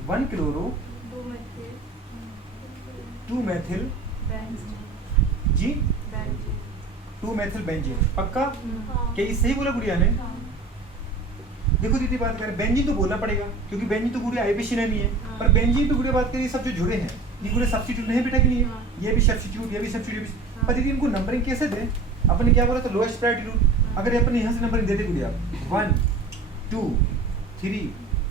1 क्लोरो 2 मेथिल जी 2 मेथिल बेंजीन। पक्का, क्या ये सही बोला गुड़िया ने। देखो दीदी बात करें, बेंजीन तो बोलना पड़ेगा क्योंकि बेंजीन तो गुड़िया आइपेशिन नहीं है, पर बेंजीन तो गुड़िया बात करें, ये सब जो जुड़े हैं ये गुड़िया सब्स्टिट्यूट नहीं है बेटा कि नहीं है, ये भी सब्स्टिट्यूट, ये भी सब्स्टिट्यूट। पर दीदी इनको नंबरिंग कैसे दें, अपन ने क्या बोला था, लोएस्ट प्रायोरिटी रूल। अगर अपन यहाँ से नंबर देते गुड़िया 1 2 3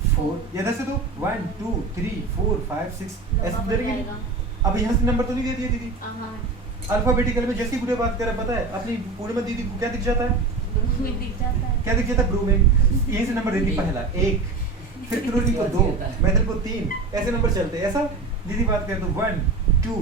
4, या इधर से तो 1 2 3 4 5 6 ऐसे तो देंगे। अब यहाँ से नंबर तो नहीं दे दिए दीदी, अल्फाबेटिकल में जैसी गुड़िया बात कर रहा है पता है अपनी पूरे में दीदी को क्या दिख जाता है, क्या दिख जाता है, ब्रूमिंग। यहीं से नंबर देती पहला 1, फिर क्लोरीन को 2, मेथल को 3, ऐसे नंबर चलते हैं। ऐसा दीदी बात करें तो 1 2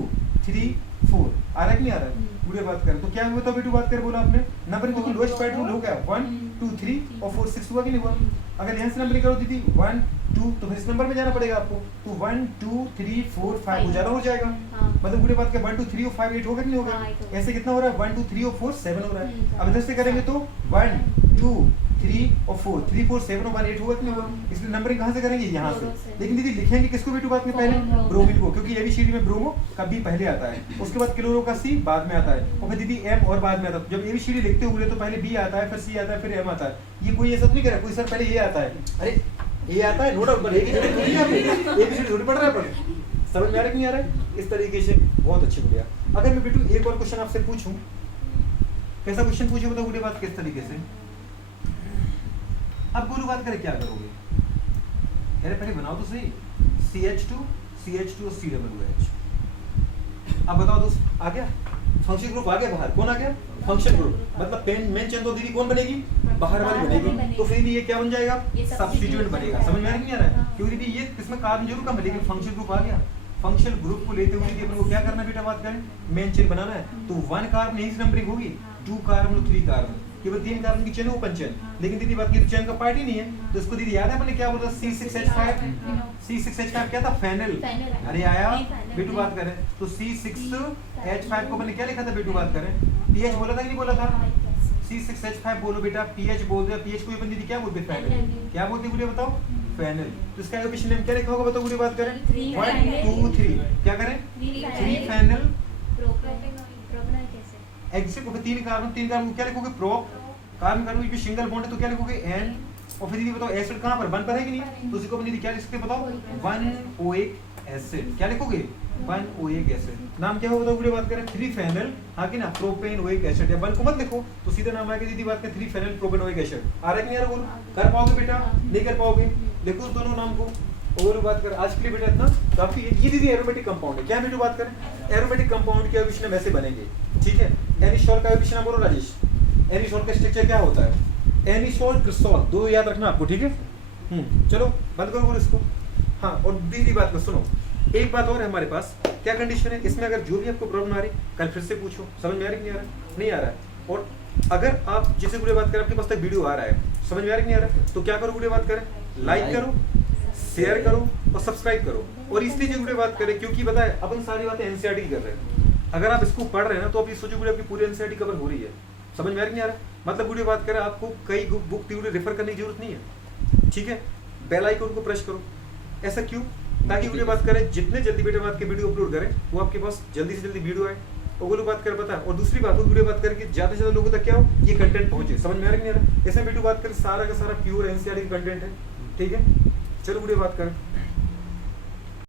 3 4 आ रहा है कि नहीं आ रहा है, गुड़िया बात करें तो क्या हुआ, तो बेटू बात कर बोला आपने नंबरिंग देखो लोएस्ट प्रायोरिटी रूल हो गया 1 2 3 और 4 6 हुआ कि नहीं हुआ। अगर यहाँ से नंबरिंग करो दीदी 1 2 तो फिर इस नंबर में जाना पड़ेगा आपको, तो 1 2 3 4 5 गुजारा हो जाएगा। मतलब गुड़िया बात कर 1 2 3 और 5 8 होगा कि नहीं होगा। ऐसे कितना हो रहा है 1 2 3 और 4 7 हो रहा है। अब इधर से करेंगे तो 1 2 3 और 4 3 4 7 और 1 8 होगा कि नहीं होगा। इसलिए नंबरिंग कहाँ से करेंगे, यहाँ से। लेकिन दीदी लिखेंगे किसको बेटू बात में पहले, ब्रोमीन को, क्योंकि एबीसीडी में ब्रोमो का बी पहले आता है, उसके बाद क्लोरो का सी बाद में आता है, और फिर दीदी एम और बाद में आता है। जब एबीसीडी लिखते हुए तो पहले बी आता है, फिर सी आता है, फिर एम आता है। ये कोई ऐसा नहीं करे कोई सर पहले ये आता है, अरे ये आता है नो डाउट, पर एबीसीडी थोड़ी पढ़ रहा है, पर समझ में आ रहा है कि नहीं आ रहा है। इस तरीके से बहुत अच्छी गुड़िया। अगर मैं बेटू एक और क्वेश्चन आपसे पूछूं, कैसा क्वेश्चन पूछे बताओ गुड़िया बात किस तरीके से। अब गोलू बात करें क्या करोगे, अरे पहले बनाओ तो सही, CH2 और COOH। अब बताओ दोस्त आ गया, फंक्शन ग्रुप आ गया बाहर, कौन आ गया, फंक्शन ग्रुप। मतलब मेन चेन तो दीदी कौन बनेगी, बाहर वाली बनेगी, तो फिर ये क्या बन जाएगा, सब्स्टिट्यूएंट बनेगा। समझ में आ रहा है नहीं आ रहा है, क्योंकि दीदी ये इसमें कार्बन जरूर कम है, लेकिन फंक्शन ग्रुप आ गया। फंक्शनल ग्रुप को लेते हुए अपन को क्या करना बेटा बात करें, मेन चेन बनाना है, तो 1 कार्बन यहीं से नंबरिंग होगी, 2 कार्बन और 3 कार्बन, केवल 3 कार्बन की चेन है ओपन चेन। लेकिन दीदी बात की तो चेन का पार्ट ही नहीं है, तो इसको दीदी याद है अपने क्या बोला C6H5 क्या था, फेनल। अरे आया बेटू बात करें तो C6H5 को मैंने क्या लिखा था बेटू बात करें, पीएच बोला था कि नहीं बोला था, C6H5 बोलो बेटा, पीएच बोल दिया, पीएच को अपन दीदी क्या बोलते हैं, फेनल। क्या बोलते हैं बताओ, फेनल। तो इसका एप्लीकेशन नेम क्या लिखा होगा बताओ गुड़ी बात करें, 1 2 3 क्या करें, 3 फेनल एग्जिट। और 3 कार्बन को क्या लिखोगे, प्रोप। कार्बन की सिंगल बॉन्ड है तो क्या लिखोगे, एन। और फिर दीदी बताओ एसिड कहां पर, 1 पर है कि नहीं, तो उसी को अपन दीदी क्या लिख सकते बताओ, 1 OH एसिड। क्या लिखोगे, 1 OH एसिड। नाम क्या होगा बताओ गुड़ी बात करें, 3 फेनल, हाँ कि ना, प्रोपेन OH एसिड। या 1 को मत लिखो तो सीधा नाम आएगा दीदी बात करें 3 फेनल प्रोपेन OH एसिड। आ रहा है कि नहीं आ रहा, बोलो कर पाओगे बेटा, नहीं कर पाओगे, लिखो दोनों नाम को। और बात कर आज के लिए बेटा इतना काफी है। ये दीदी एरोमेटिक कंपाउंड है, क्या बेटू बात करें, एरोमेटिक कंपाउंड के अभिश्रण ऐसे बनेंगे, ठीक है। एनिसोल का अभिश्रण बोलो राजेश, एनिसोल का स्ट्रक्चर क्या होता है, एनिसोल क्रिस्टोल, दो याद रखना आपको, ठीक है। चलो बंद करो बोलो इसको। हाँ और दीदी बात कर सुनो, एक बात और है हमारे पास, क्या कंडीशन है इसमें, अगर जो भी आपको प्रॉब्लम आ रही कल फिर से पूछो, समझ में आ रही नहीं आ रहा, नहीं आ रहा है। और अगर आप जिसे गुड़े बात करें आपके पास तक वीडियो आ रहा है, समझ में आ रही नहीं आ रहा, तो क्या करो गुड़े बात करें, लाइक करो, शेयर करो और सब्सक्राइब करो। और इसलिए जो गुड़े बात करें क्योंकि बताए अपन सारी बातें एनसीईआरटी की कर रहे हैं, अगर आप इसको पढ़ रहे हैं ना तो आप ये सोचो गुड़े आपकी पूरी एनसीईआरटी कवर हो रही है, समझ में आ रही नहीं आ रहा। मतलब गुड़े बात करें आपको कई बुक रेफर करने की जरूरत नहीं है, ठीक है। बेल आइकन को प्रेस करो, ऐसा क्यों, ताकि वीडियो बात करें जितने जल्दी बेटे बात के वीडियो अपलोड करें वो आपके पास जल्दी से जल्दी वीडियो आए और वो लोग बात कर पता है। और दूसरी बात वो वीडियो बात करके ज्यादा से ज्यादा लोगों तक क्या हो ये कंटेंट पहुंचे, समझ में आ रहा है नहीं आ रहा। ऐसे वीडियो बात करें सारा का सारा प्योर एनसीईआरटी का कंटेंट है, ठीक है। चलो वीडियो बात करें।